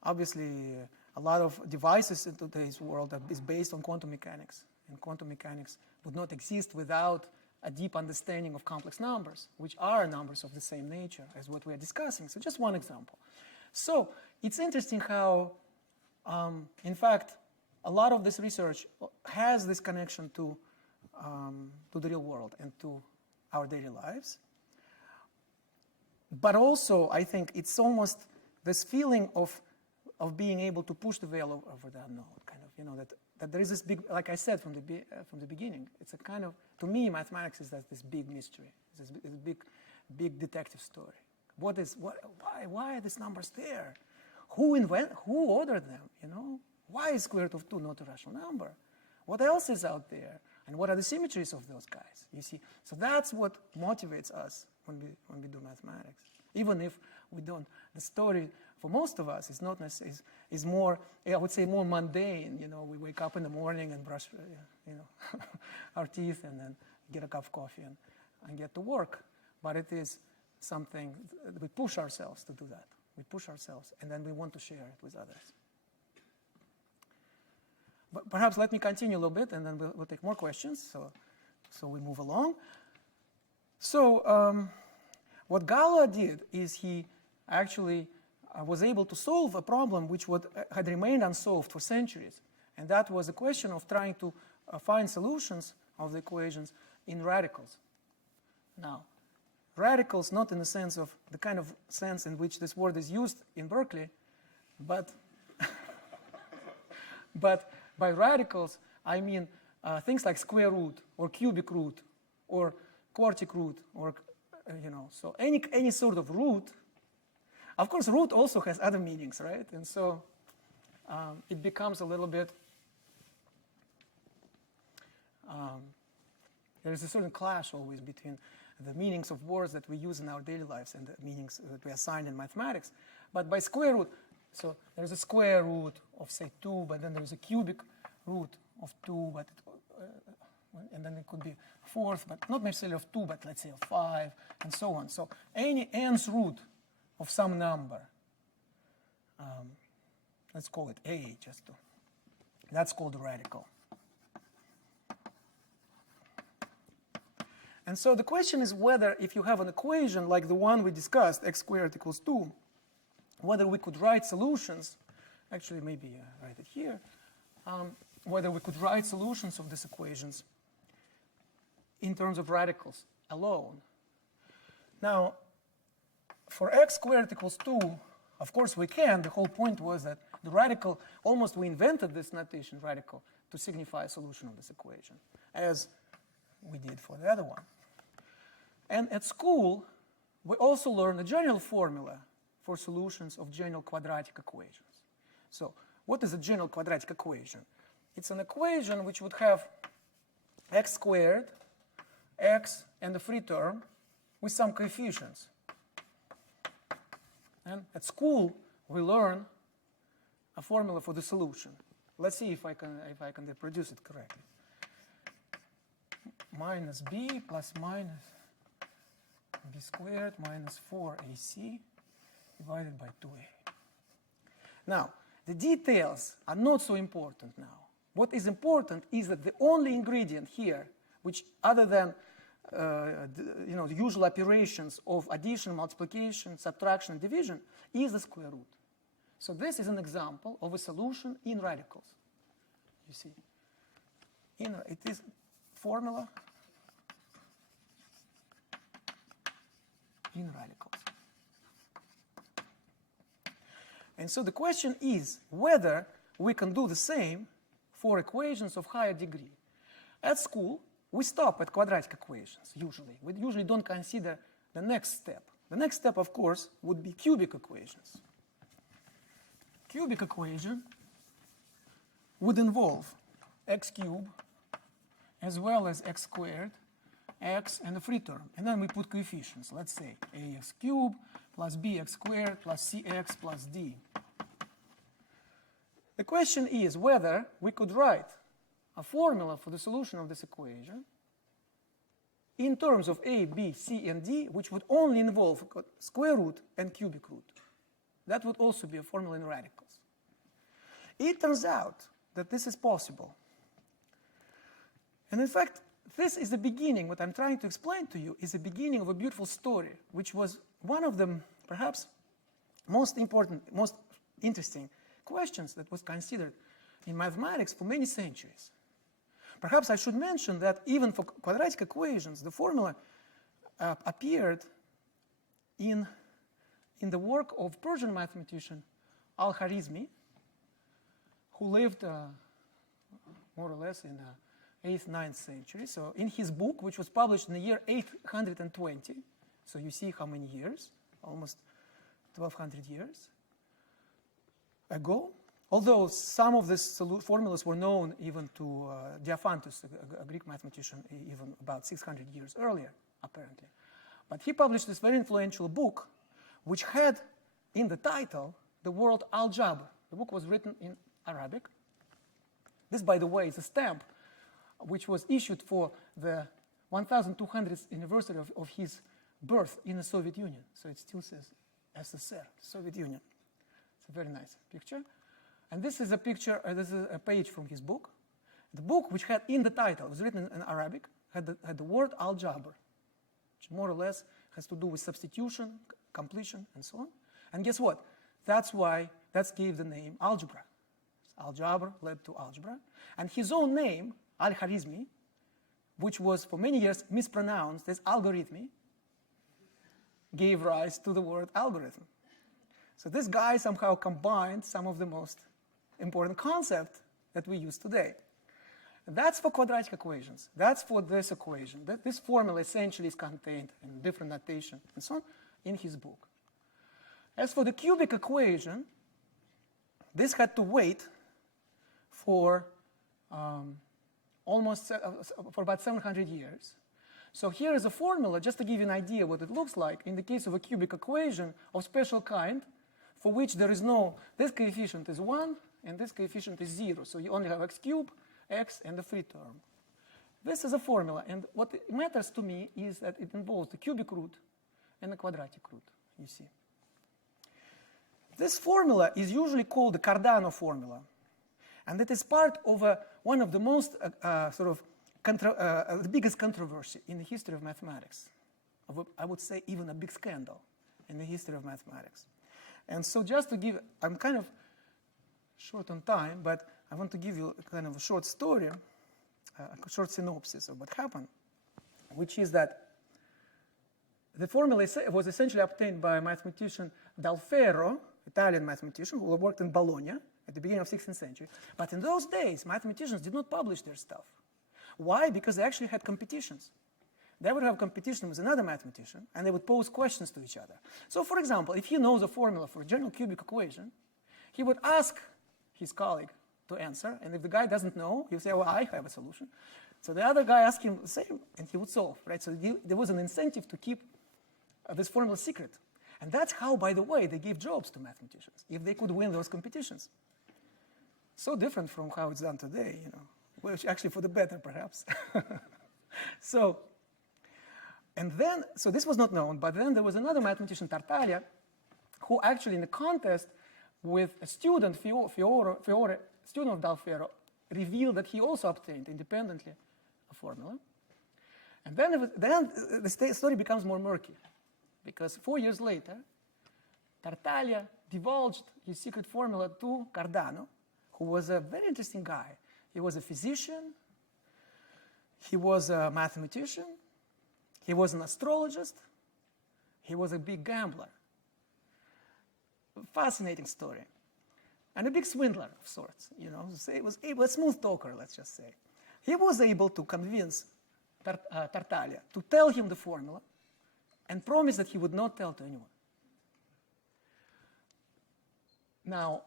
obviously, a lot of devices in today's world is based on quantum mechanics. And quantum mechanics would not exist without a deep understanding of complex numbers, which are numbers of the same nature as what we are discussing. So just one example. So it's interesting how, in fact, a lot of this research has this connection to the real world and to our daily lives. But also, I think it's almost this feeling of being able to push the veil over the unknown, that there is this big, like I said from the beginning, it's a kind of, to me, mathematics is this big mystery, this big detective story. Why are these numbers there? Who ordered them? Why is square root of 2 not a rational number? What else is out there? And what are the symmetries of those guys? You see, so that's what motivates us when we do mathematics. Even if we don't, the story for most of us is not necessarily, is more, I would say, more mundane. We wake up in the morning and brush, our teeth, and then get a cup of coffee and get to work. But it is something we push ourselves to do that. We push ourselves, and then we want to share it with others. But perhaps let me continue a little bit, and then we'll take more questions. So we move along. So what Galois did is he actually was able to solve a problem which had remained unsolved for centuries. And that was the question of trying to find solutions of the equations in radicals. Now, radicals not in the sense of the kind of sense in which this word is used in Berkeley, but by radicals, I mean things like square root or cubic root or quartic root or, so any sort of root. Of course, root also has other meanings, right? And so it becomes a little bit, there is a certain clash always between the meanings of words that we use in our daily lives and the meanings that we assign in mathematics. But by square root, so there's a square root of, say, 2, but then there's a cubic root of 2, but and then it could be fourth, but not necessarily of 2, but let's say of 5, and so on. So any nth root of some number, let's call it A, that's called a radical. And so the question is whether, if you have an equation like the one we discussed, x squared equals 2, whether we could write solutions, actually maybe write it here, whether we could write solutions of these equations in terms of radicals alone. Now, for x squared equals 2, of course we can. The whole point was that the radical, almost we invented this notation, radical, to signify a solution of this equation, as we did for the other one. And at school, we also learn a general formula for solutions of general quadratic equations. So what is a general quadratic equation? It's an equation which would have x squared, x, and a free term with some coefficients. And at school, we learn a formula for the solution. Let's see if I can reproduce it correctly. Minus b plus minus b squared minus 4ac divided by 2a. Now, the details are not so important now. What is important is that the only ingredient here, which other than the usual operations of addition, multiplication, subtraction, and division, is the square root. So this is an example of a solution in radicals. You see, it is formula in radicals. And so the question is whether we can do the same for equations of higher degree. At school, we stop at quadratic equations, usually. We usually don't consider the next step. The next step, of course, would be cubic equations. Cubic equation would involve x cubed as well as x squared, x, and a free term. And then we put coefficients. Let's say ax cubed plus bx squared plus cx plus d. The question is whether we could write a formula for the solution of this equation in terms of a, b, c, and d, which would only involve square root and cubic root. That would also be a formula in radicals. It turns out that this is possible. And in fact, this is the beginning. What I'm trying to explain to you is the beginning of a beautiful story, which was one of the perhaps most important, most interesting questions that was considered in mathematics for many centuries. Perhaps I should mention that even for quadratic equations, the formula appeared in the work of Persian mathematician Al-Khwarizmi, who lived more or less in the 8th, 9th century. So in his book, which was published in the year 820, so you see how many years, almost 1200 years ago, although some of these formulas were known even to Diophantus, a Greek mathematician, even about 600 years earlier, apparently. But he published this very influential book, which had in the title the word Algebra. The book was written in Arabic. This, by the way, is a stamp which was issued for the 1200th anniversary of his birth in the Soviet Union. So it still says SSR, Soviet Union. It's a very nice picture. And this is a picture, this is a page from his book. The book, which had in the title, was written in Arabic, had the word algebra, which more or less has to do with substitution, completion, and so on. And guess what? That gave the name algebra. Algebra led to algebra. And his own name, Al-Khwarizmi, which was for many years mispronounced as algorithmi, gave rise to the word algorithm. So this guy somehow combined some of the most important concepts that we use today. That's for quadratic equations. That's for this equation. This formula essentially is contained in different notation and so on in his book. As for the cubic equation, this had to wait for for about 700 years. So here is a formula, just to give you an idea what it looks like in the case of a cubic equation of special kind, for which there is this coefficient is 1 and this coefficient is 0. So you only have x cubed, x, and the free term. This is a formula, and what matters to me is that it involves the cubic root and the quadratic root, you see. This formula is usually called the Cardinal Formula, and it is part of one of the most the biggest controversy in the history of mathematics. I would say even a big scandal in the history of mathematics. And so just to give, I'm kind of short on time, but I want to give you kind of a short story, a short synopsis of what happened, which is that the formula was essentially obtained by a mathematician Dal Ferro, Italian mathematician, who worked in Bologna at the beginning of the 16th century. But in those days, mathematicians did not publish their stuff. Why? Because they actually had competitions. they would have competition with another mathematician, and they would pose questions to each other. So for example, if he knows a formula for a general cubic equation, he would ask his colleague to answer, and if the guy doesn't know, he'll say, well, I have a solution. So the other guy asked him the same, and he would solve, right? So there was an incentive to keep this formula secret. And that's how, by the way, they gave jobs to mathematicians, if they could win those competitions. So different from how it's done today, you know, which actually for the better, perhaps. So this was not known, but then there was another mathematician, Tartaglia, who actually in a contest with a student, Fiore, student of Dalfero, revealed that he also obtained independently a formula. And then the story becomes more murky, because 4 years later, Tartaglia divulged his secret formula to Cardano, who was a very interesting guy. He was a physician, he was a mathematician, he was an astrologist, he was a big gambler. Fascinating story. And a big swindler of sorts, you know. He was a smooth talker, let's just say. He was able to convince Tartaglia to tell him the formula and promise that he would not tell to anyone. Now,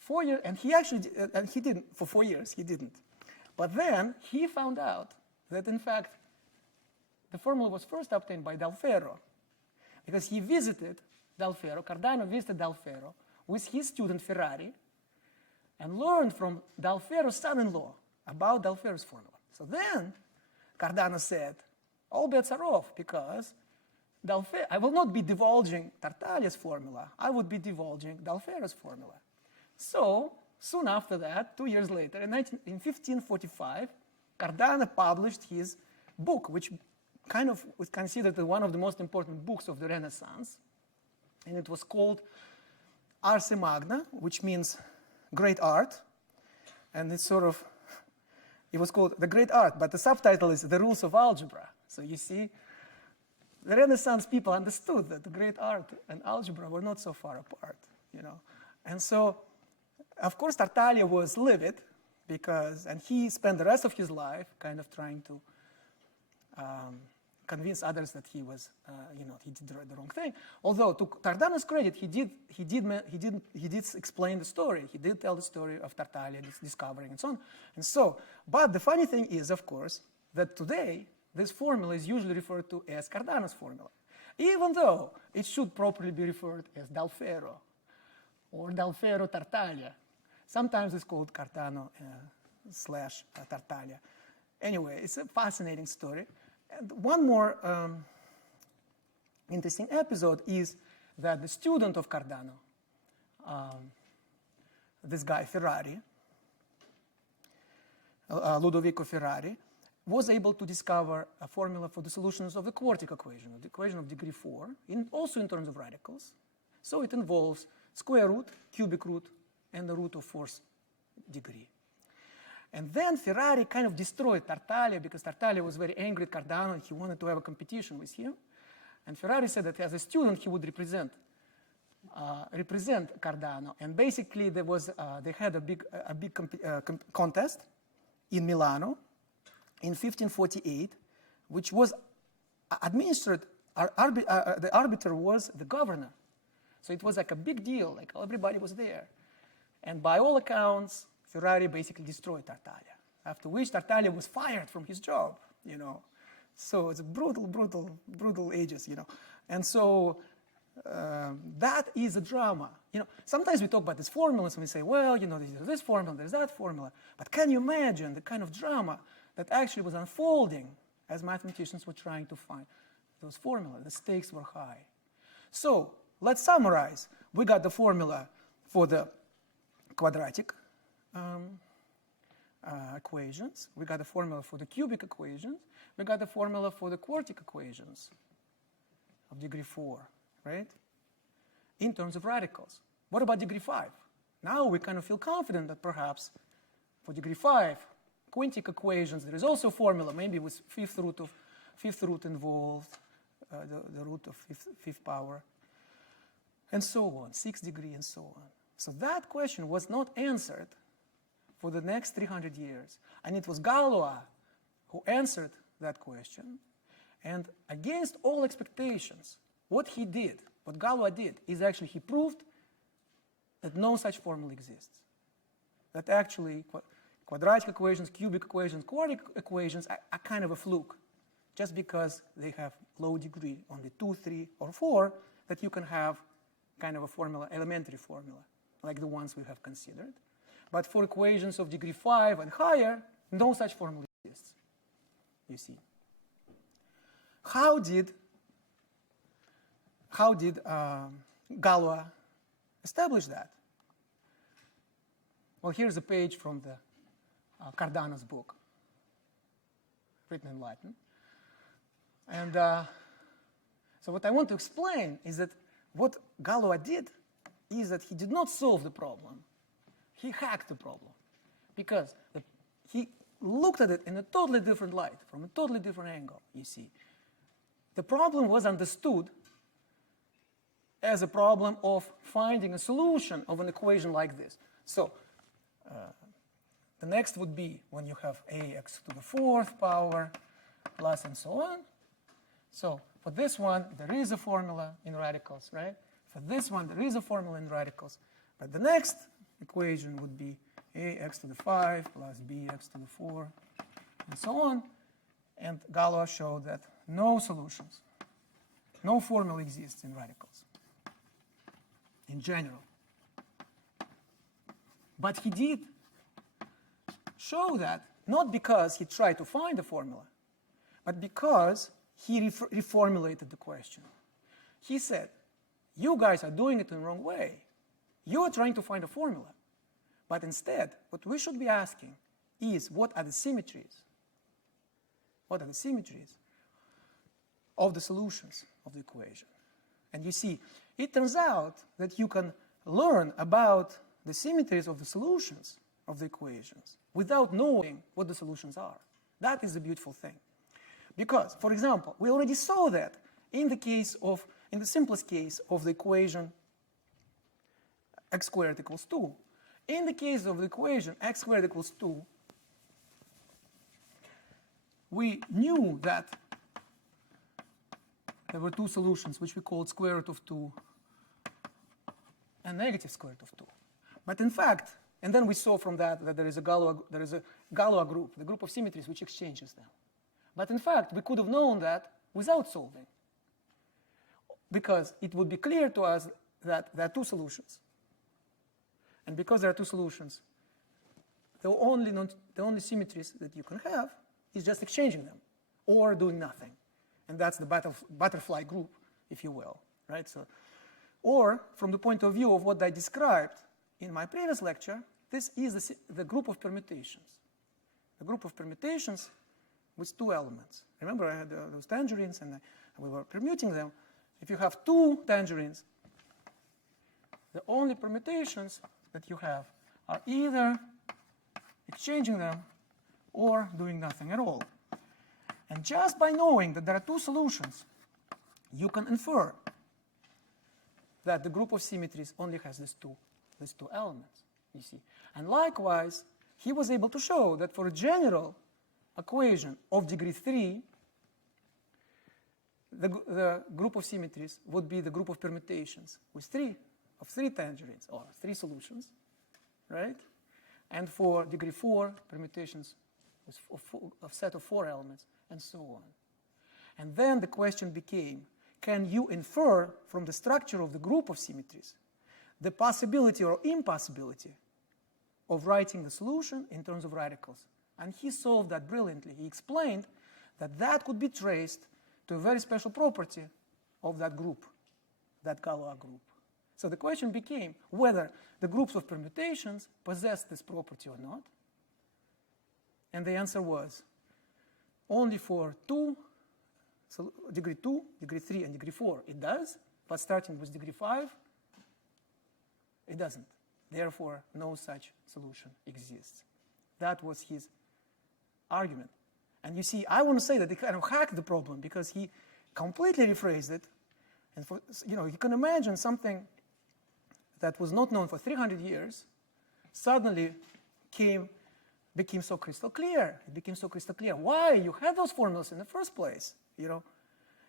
4 years, and he actually, and he didn't, for 4 years, he didn't. But then he found out that, in fact, the formula was first obtained by Dalfero, because he visited Dalfero, Cardano visited Dalfero with his student Ferrari, and learned from Dalfero's son-in-law about Dalfero's formula. So then Cardano said, all bets are off, because I will not be divulging Tartaglia's formula, I would be divulging Dalfero's formula. So soon after that, 2 years later, in 1545, Cardano published his book, which kind of was considered one of the most important books of the Renaissance, and it was called Ars Magna, which means great art, and it was called The Great Art, but the subtitle is The Rules of Algebra. So you see, the Renaissance people understood that the great art and algebra were not so far apart, you know. And so, of course, Tartaglia was livid, and he spent the rest of his life kind of trying to convince others that he was, he did the wrong thing. Although, to Cardano's credit, he did explain the story. He did tell the story of Tartaglia discovering and so on. And so, but the funny thing is, of course, that today this formula is usually referred to as Cardano's formula, even though it should properly be referred as Dalfero or Dalfero Tartaglia. Sometimes it's called Cardano / Tartaglia. Anyway, it's a fascinating story. And one more interesting episode is that the student of Cardano, this guy Ferrari, Ludovico Ferrari, was able to discover a formula for the solutions of the quartic equation, the equation of degree 4, also in terms of radicals. So it involves square root, cubic root, and the root of 4th degree. And then Ferrari kind of destroyed Tartaglia, because Tartaglia was very angry at Cardano and he wanted to have a competition with him. And Ferrari said that as a student he would represent Cardano. And basically they had a big contest in Milano in 1548, which was administered. The arbiter was the governor. So it was like a big deal, like everybody was there. And by all accounts, Ferrari basically destroyed Tartaglia, after which Tartaglia was fired from his job, you know. So it's a brutal ages, you know. And so that is a drama. You know, sometimes we talk about these formulas and we say, well, you know, there's this formula, there's that formula. But can you imagine the kind of drama that actually was unfolding as mathematicians were trying to find those formulas? The stakes were high. So let's summarize. We got the formula for the quadratic equations. We got the formula for the cubic equations. We got the formula for the quartic equations of degree 4, right? In terms of radicals. What about degree 5? Now we kind of feel confident that perhaps for degree 5, quintic equations, there is also a formula, maybe with fifth root involved, the root of fifth power, and so on, 6th degree and so on. So that question was not answered for the next 300 years. And it was Galois who answered that question. And against all expectations, what he did, what Galois did, is actually he proved that no such formula exists. That actually quadratic equations, cubic equations, quartic equations are kind of a fluke. Just because they have low degree, only 2, 3, or 4, that you can have kind of a formula, elementary formula, like the ones we have considered. But for equations of degree 5 and higher, no such formula exists, you see. How did Galois establish that? Well, here's a page from the Cardano's book, written in Latin. And so what I want to explain is that what Galois did is that he did not solve the problem. He hacked the problem. Because he looked at it in a totally different light, from a totally different angle, you see. The problem was understood as a problem of finding a solution of an equation like this. So the next would be when you have ax to the 4th power plus and so on. So for this one, there is a formula in radicals, right? For this one, there is a formula in radicals. But the next equation would be ax to the 5 plus bx to the 4, and so on. And Galois showed that no solutions, no formula exists in radicals, in general. But he did show that, not because he tried to find a formula, but because he reformulated the question. He said, you guys are doing it in the wrong way. You are trying to find a formula. But instead, what we should be asking is, what are the symmetries? What are the symmetries of the solutions of the equation? And you see, it turns out that you can learn about the symmetries of the solutions of the equations without knowing what the solutions are. That is the beautiful thing. Because, for example, we already saw that in the simplest case of the equation x squared equals 2. In the case of the equation x squared equals 2, we knew that there were two solutions which we called square root of 2 and negative square root of 2. But in fact, and then we saw from that there is a Galois group, the group of symmetries which exchanges them. But in fact, we could have known that without solving, because it would be clear to us that there are two solutions. And because there are two solutions, the only symmetries that you can have is just exchanging them or doing nothing. And that's the butterfly group, if you will, right? So, or from the point of view of what I described in my previous lecture, this is the group of permutations. The group of permutations with two elements. Remember, I had those tangerines and we were permuting them. If you have two tangerines, the only permutations that you have are either exchanging them or doing nothing at all. And just by knowing that there are two solutions, you can infer that the group of symmetries only has these two elements, you see. And likewise, he was able to show that for a general equation of degree 3, the group of symmetries would be the group of permutations with three tangerines, or three solutions, right? And for degree 4, permutations with a set of 4 elements, and so on. And then the question became, can you infer from the structure of the group of symmetries the possibility or impossibility of writing the solution in terms of radicals? And he solved that brilliantly. He explained that that could be traced to a very special property of that group, that Galois group. So the question became whether the groups of permutations possess this property or not. And the answer was only for degree 2, degree 3, and degree 4 it does, but starting with degree 5, it doesn't. Therefore, no such solution exists. That was his argument. And you see, I want to say that he kind of hacked the problem because he completely rephrased it. And you can imagine something that was not known for 300 years suddenly came became so crystal clear. It became so crystal clear why you had those formulas in the first place, you know.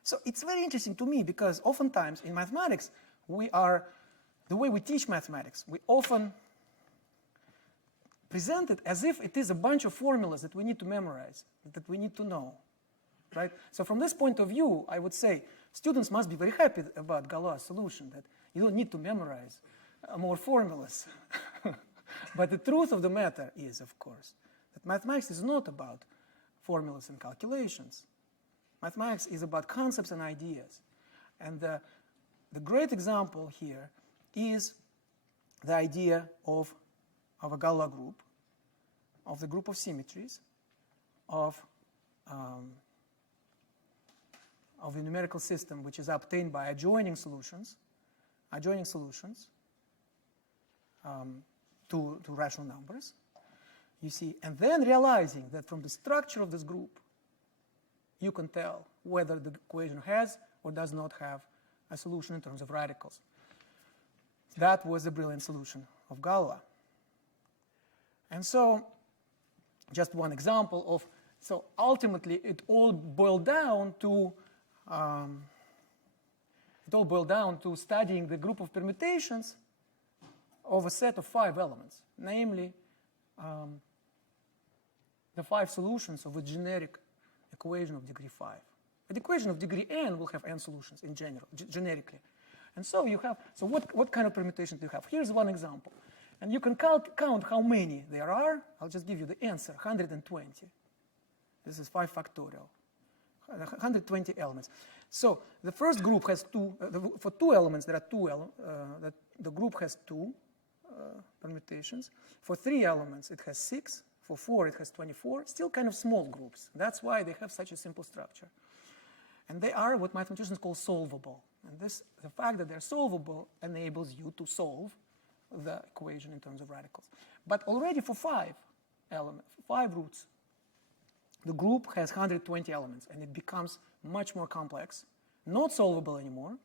So it's very interesting to me because oftentimes in mathematics, the way we teach mathematics, we often present it as if it is a bunch of formulas that we need to memorize, that we need to know, right? So from this point of view, I would say students must be very happy about Galois' solution, that you don't need to memorize more formulas. But the truth of the matter is, of course, that mathematics is not about formulas and calculations. Mathematics is about concepts and ideas. And the great example here is the idea of a Galois group, of the group of symmetries, of the numerical system which is obtained by adjoining solutions to rational numbers, you see, and then realizing that from the structure of this group, you can tell whether the equation has or does not have a solution in terms of radicals. That was the brilliant solution of Galois. And so, just one example of, so ultimately it all boiled down to studying the group of permutations of a set of 5 elements, namely the 5 solutions of a generic equation of degree 5. An equation of degree n will have n solutions in general, generically. And so you have, so what kind of permutations do you have? Here's one example. And you can count how many there are. I'll just give you the answer, 120. This is 5 factorial, 120 elements. So the first group has for 2 elements, there are that the group has 2 permutations. For 3 elements, it has 6. For 4, it has 24. Still kind of small groups. That's why they have such a simple structure. And they are what mathematicians call solvable. And the fact that they're solvable enables you to solve the equation in terms of radicals. But already for 5 roots, the group has 120 elements, and it becomes much more complex, not solvable anymore,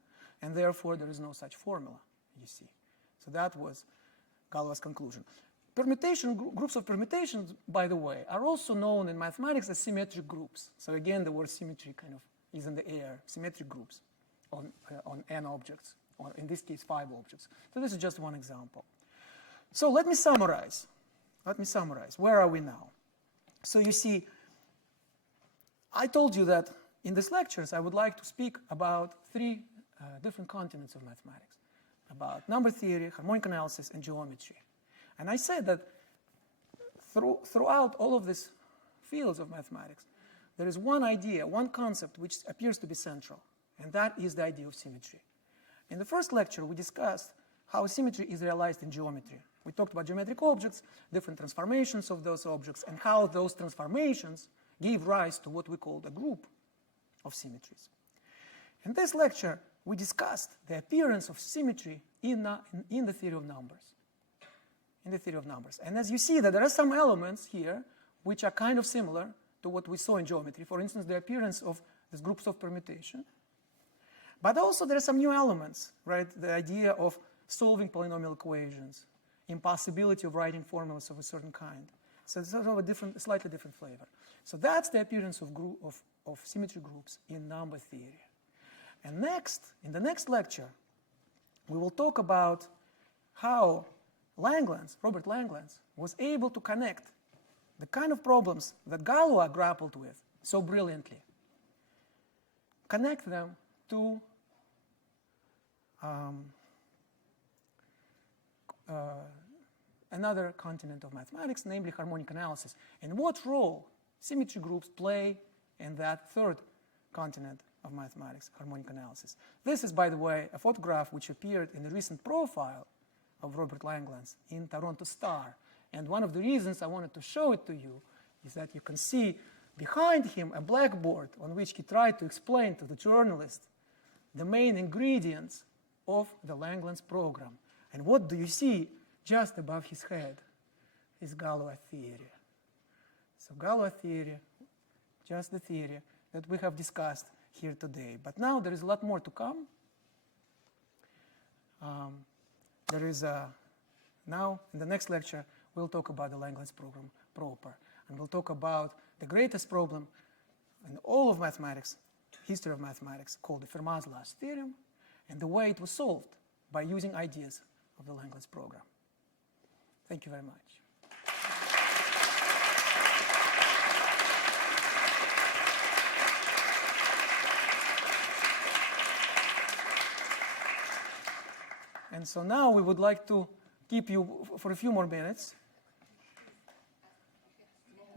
and therefore there is no such formula, you see. So that was Galois' conclusion. Groups of permutations, by the way, are also known in mathematics as symmetric groups. So again, the word symmetry kind of is in the air, symmetric groups on n objects, or in this case, 5 objects. So this is just one example. So let me summarize. Where are we now? So you see, I told you that in these lectures, I would like to speak about 3 different continents of mathematics, about number theory, harmonic analysis, and geometry. And I said that throughout all of these fields of mathematics, there is one idea, one concept which appears to be central, and that is the idea of symmetry. In the first lecture, we discussed how symmetry is realized in geometry. We talked about geometric objects, different transformations of those objects, and how those transformations gave rise to what we called a group of symmetries. In this lecture, we discussed the appearance of symmetry in the theory of numbers. And as you see, that there are some elements here which are kind of similar to what we saw in geometry. For instance, the appearance of these groups of permutation. But also there are some new elements, right? The idea of solving polynomial equations, impossibility of writing formulas of a certain kind. So it's sort of a slightly different flavor. So that's the appearance of symmetry groups in number theory. And next, in the next lecture, we will talk about how Robert Langlands, was able to connect the kind of problems that Galois grappled with so brilliantly, connect them to another continent of mathematics, namely harmonic analysis, and what role symmetry groups play in that third continent of mathematics, harmonic analysis. This is, by the way, a photograph which appeared in a recent profile of Robert Langlands in Toronto Star. And one of the reasons I wanted to show it to you is that you can see behind him a blackboard on which he tried to explain to the journalist the main ingredients of the Langlands program. And what do you see just above his head is Galois theory. So Galois theory, just the theory that we have discussed here today. But now there is a lot more to come. Now, in the next lecture, we'll talk about the Langlands program proper. And we'll talk about the greatest problem in all of mathematics, history of mathematics, called the Fermat's last theorem, and the way it was solved by using ideas of the Langlands program. Thank you very much. And so now we would like to keep you for a few more minutes.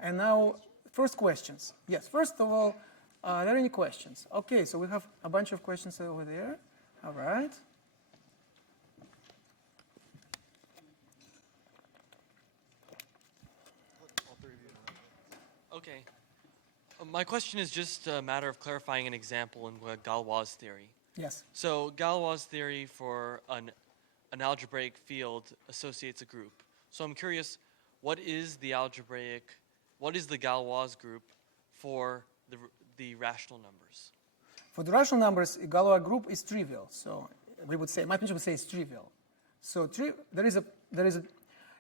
And now, first questions. Yes, first of all, are there any questions? Okay, so we have a bunch of questions over there. All right. Okay. My question is just a matter of clarifying an example in Galois theory. Yes. So Galois theory for an algebraic field associates a group. So I'm curious, what is the Galois group for the rational numbers? For the rational numbers, a Galois group is trivial. So we would say, mathematicians would say it's trivial. So there is a,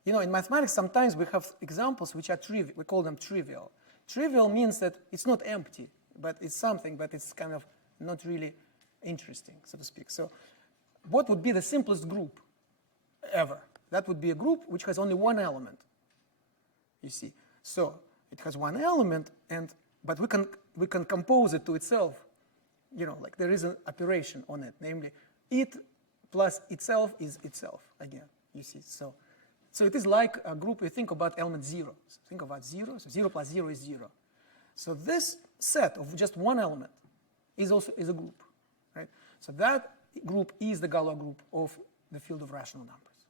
you know, in mathematics sometimes we have examples which are trivial. We call them trivial. Trivial means that it's not empty, but it's something, but it's kind of not really interesting, so to speak. So what would be the simplest group ever? That would be a group which has only one element, you see. So it has one element, but we can compose it to itself, you know, like there is an operation on it, namely it plus itself is itself again, you see. So it is like a group. You think about element 0. So think about 0. So 0 plus 0 is 0. So this set of just one element is also a group, right? So that group is the Galois group of the field of rational numbers.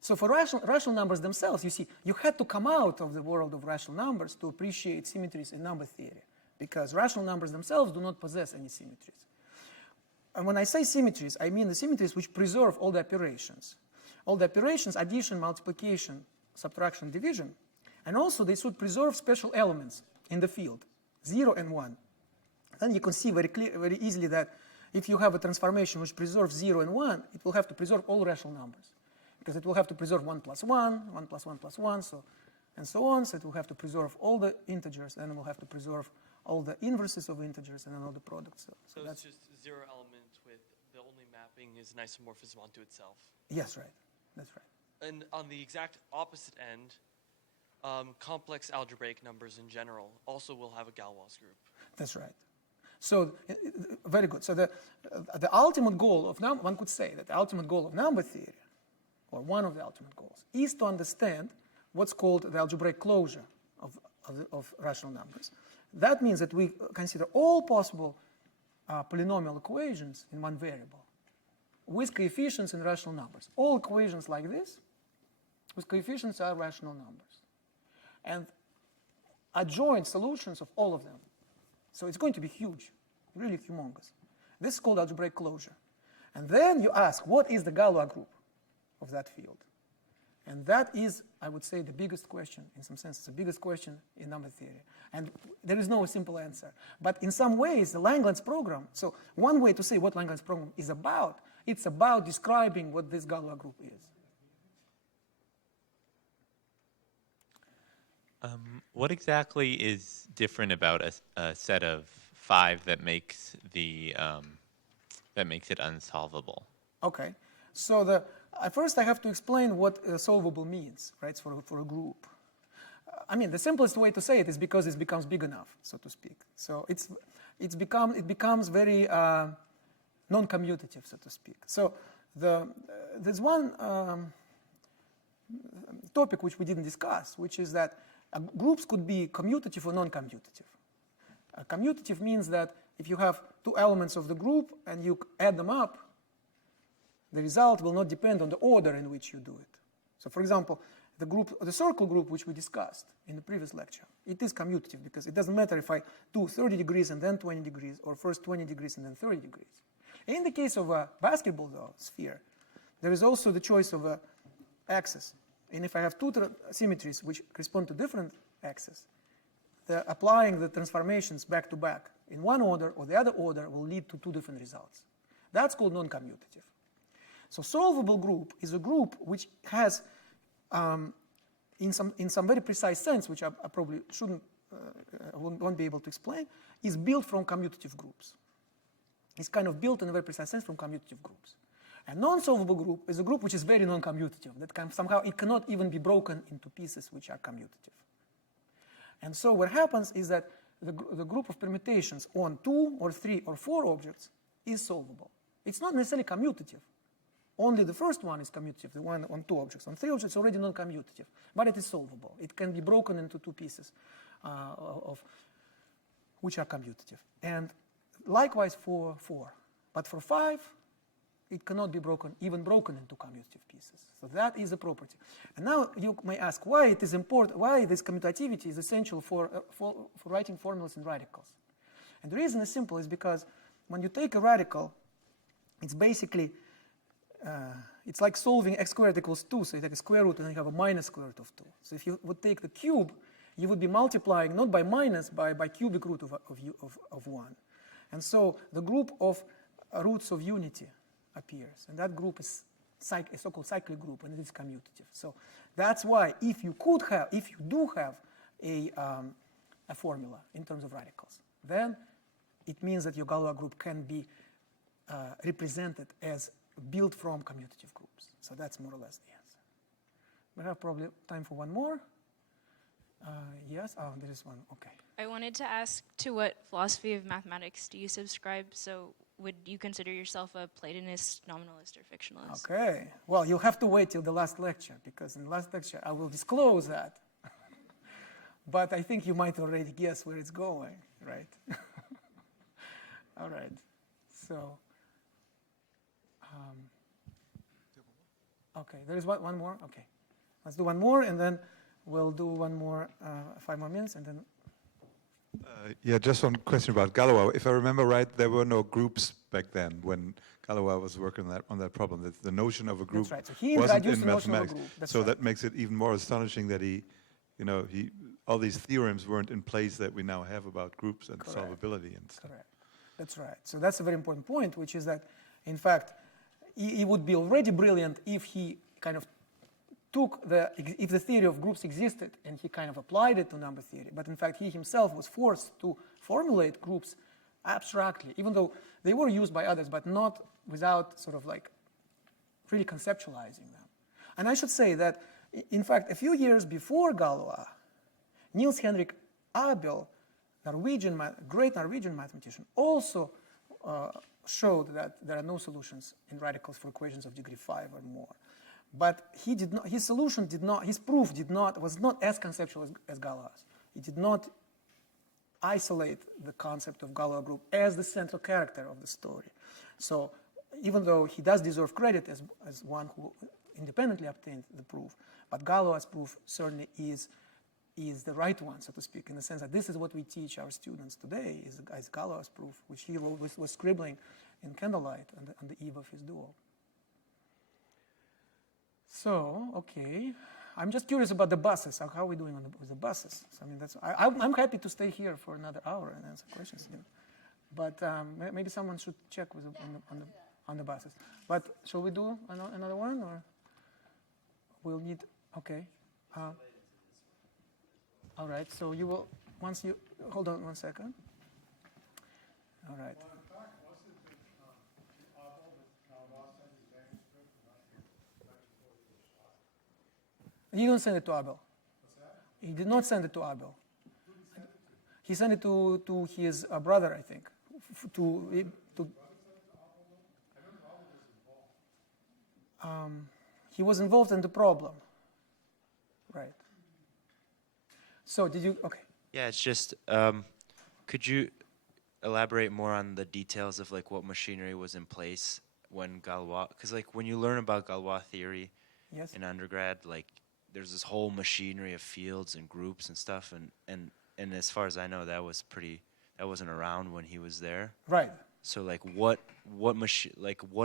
So for rational numbers themselves, you see, you had to come out of the world of rational numbers to appreciate symmetries in number theory, because rational numbers themselves do not possess any symmetries. And when I say symmetries, I mean the symmetries which preserve all the operations. All the operations, addition, multiplication, subtraction, division, and also they should preserve special elements in the field, 0 and 1. Then you can see very easily that if you have a transformation which preserves 0 and 1, it will have to preserve all rational numbers, because it will have to preserve 1 plus 1, 1 plus 1 plus 1, and so on. So it will have to preserve all the integers, and it will have to preserve all the inverses of integers, and then all the products. So it's just 0 element with the only mapping is an isomorphism onto itself. Yes, right. That's right. And on the exact opposite end, complex algebraic numbers in general also will have a Galois group. That's right. So very good. So the ultimate goal of one could say that the ultimate goal of number theory, or one of the ultimate goals, is to understand what's called the algebraic closure of rational numbers. That means that we consider all possible polynomial equations in one variable with coefficients in rational numbers. All equations like this with coefficients are rational numbers. And adjoint solutions of all of them. So it's going to be huge, really humongous. This is called algebraic closure. And then you ask, what is the Galois group of that field? And that is, I would say, the biggest question, in some sense, it's the biggest question in number theory. And there is no simple answer. But in some ways, the Langlands program, so one way to say what Langlands program is about, it's about describing what this Galois group is. What exactly is different about a set of 5 that makes it unsolvable? Okay, so first I have to explain what solvable means, right, for a group. I mean, the simplest way to say it is because it becomes big enough, so to speak. So it becomes very non-commutative, so to speak. So there's one topic which we didn't discuss, which is that groups could be commutative or non-commutative. Commutative means that if you have two elements of the group and you add them up, the result will not depend on the order in which you do it. So for example, the circle group which we discussed in the previous lecture, it is commutative because it doesn't matter if I do 30 degrees and then 20 degrees or first 20 degrees and then 30 degrees. In the case of a basketball sphere, there is also the choice of axis. And if I have two symmetries which correspond to different axes, applying the transformations back to back in one order or the other order will lead to two different results. That's called non-commutative. So solvable group is a group which has in some very precise sense, which I probably won't be able to explain, is built from commutative groups. It's kind of built in a very precise sense from commutative groups. A non-solvable group is a group which is very non-commutative, that somehow it cannot even be broken into pieces which are commutative. And so what happens is that the group of permutations on 2 or 3 or 4 objects is solvable. It's not necessarily commutative. Only the first one is commutative, the one on 2 objects. On 3 objects, already non-commutative, but it is solvable. It can be broken into 2 pieces which are commutative. And likewise for 4. But for 5, it cannot be even broken into commutative pieces. So that is a property. And now you may ask why it is important, why this commutativity is essential for writing formulas in radicals. And the reason is simple, is because when you take a radical, it's basically, it's like solving x squared equals 2. So you take a square root and you have a minus square root of 2. So if you would take the cube, you would be multiplying not by minus, by cubic root of 1. And so the group of roots of unity appears, and that group is a so-called cyclic group, and it is commutative. So that's why if you do have a formula in terms of radicals, then it means that your Galois group can be represented as built from commutative groups. So that's more or less the answer. We have probably time for one more. Yes, there is one, okay. I wanted to ask, to what philosophy of mathematics do you subscribe? So would you consider yourself a Platonist, nominalist, or fictionalist? Okay, well, you'll have to wait till the last lecture, because in the last lecture I will disclose that. But I think you might already guess where it's going, right? All right, so, okay, there is one more? Okay, let's do one more, and then we'll do one more, 5 more minutes, and then. Yeah, just one question about Galois. If I remember right, there were no groups back then when Galois was working on that problem. The notion of a group That's right. So he wasn't introduced in the notion of a mathematics. group. That's So right. that makes it even more astonishing that all these theorems weren't in place that we now have about groups and Correct. solvability and stuff. Correct. That's right. So that's a very important point, which is that, in fact, he would be already brilliant if he kind of if the theory of groups existed and he kind of applied it to number theory. But in fact, he himself was forced to formulate groups abstractly, even though they were used by others, but not without sort of like really conceptualizing them. And I should say that, in fact, a few years before Galois, Niels Henrik Abel, great Norwegian mathematician, also showed that there are no solutions in radicals for equations of degree 5 or more. But his proof was not as conceptual as Galois. He did not isolate the concept of Galois group as the central character of the story. So even though he does deserve credit as one who independently obtained the proof, but Galois' proof certainly is the right one, so to speak, in the sense that this is what we teach our students today, is Galois' proof, which he wrote, was scribbling in candlelight on the eve of his duel. So, okay, I'm just curious about the buses. How are we doing with the buses? So, I mean, I'm happy to stay here for another hour and answer questions. But maybe someone should check on the buses. But shall we do another one, or we'll need? Okay. All right. So you will hold on 1 second. All right. He didn't send it to Abel. He did not send it to Abel. He sent it to his brother, I think. He was involved in the problem. Right. So did you? Okay. Yeah, it's just. Could you elaborate more on the details of like what machinery was in place when Galois? Because like when you learn about Galois theory in undergrad, like there's this whole machinery of fields and groups and stuff, and as far as I know, that wasn't around when he was there. Right. So like what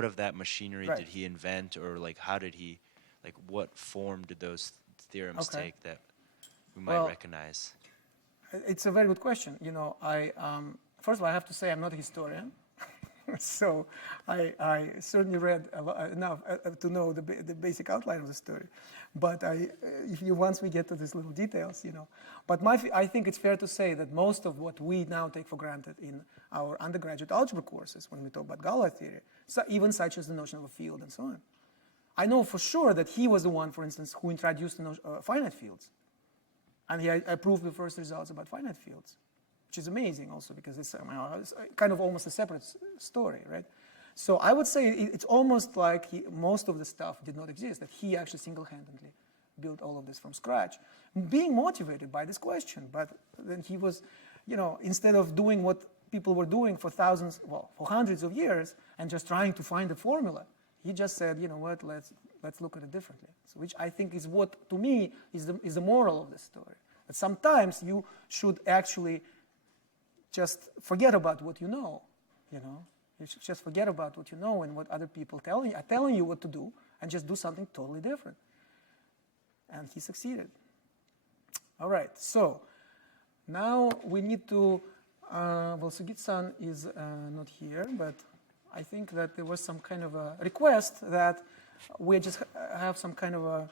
of that machinery did he invent, or like how did he, like what form did those theorems take that we might recognize? It's a very good question. First of all, I have to say I'm not a historian. So I certainly read enough to know the basic outline of the story. But once we get to these little details, But I think it's fair to say that most of what we now take for granted in our undergraduate algebra courses, when we talk about Galois theory, even such as the notion of a field and so on. I know for sure that he was the one, for instance, who introduced finite fields. And he proved the first results about finite fields, which is amazing also because it's kind of almost a separate story, right? So I would say it's almost like most of the stuff did not exist, that he actually single-handedly built all of this from scratch, being motivated by this question. But then he was, instead of doing what people were doing for for hundreds of years and just trying to find a formula, he just said, you know what, let's look at it differently. So which I think is what, to me, is the moral of this story. That sometimes you should actually just forget about what you know, You should just forget about what you know and what other people are telling you what to do, and just do something totally different. And he succeeded. All right, so now we need to, Sugit-san is not here, but I think that there was some kind of a request that we just have some kind of a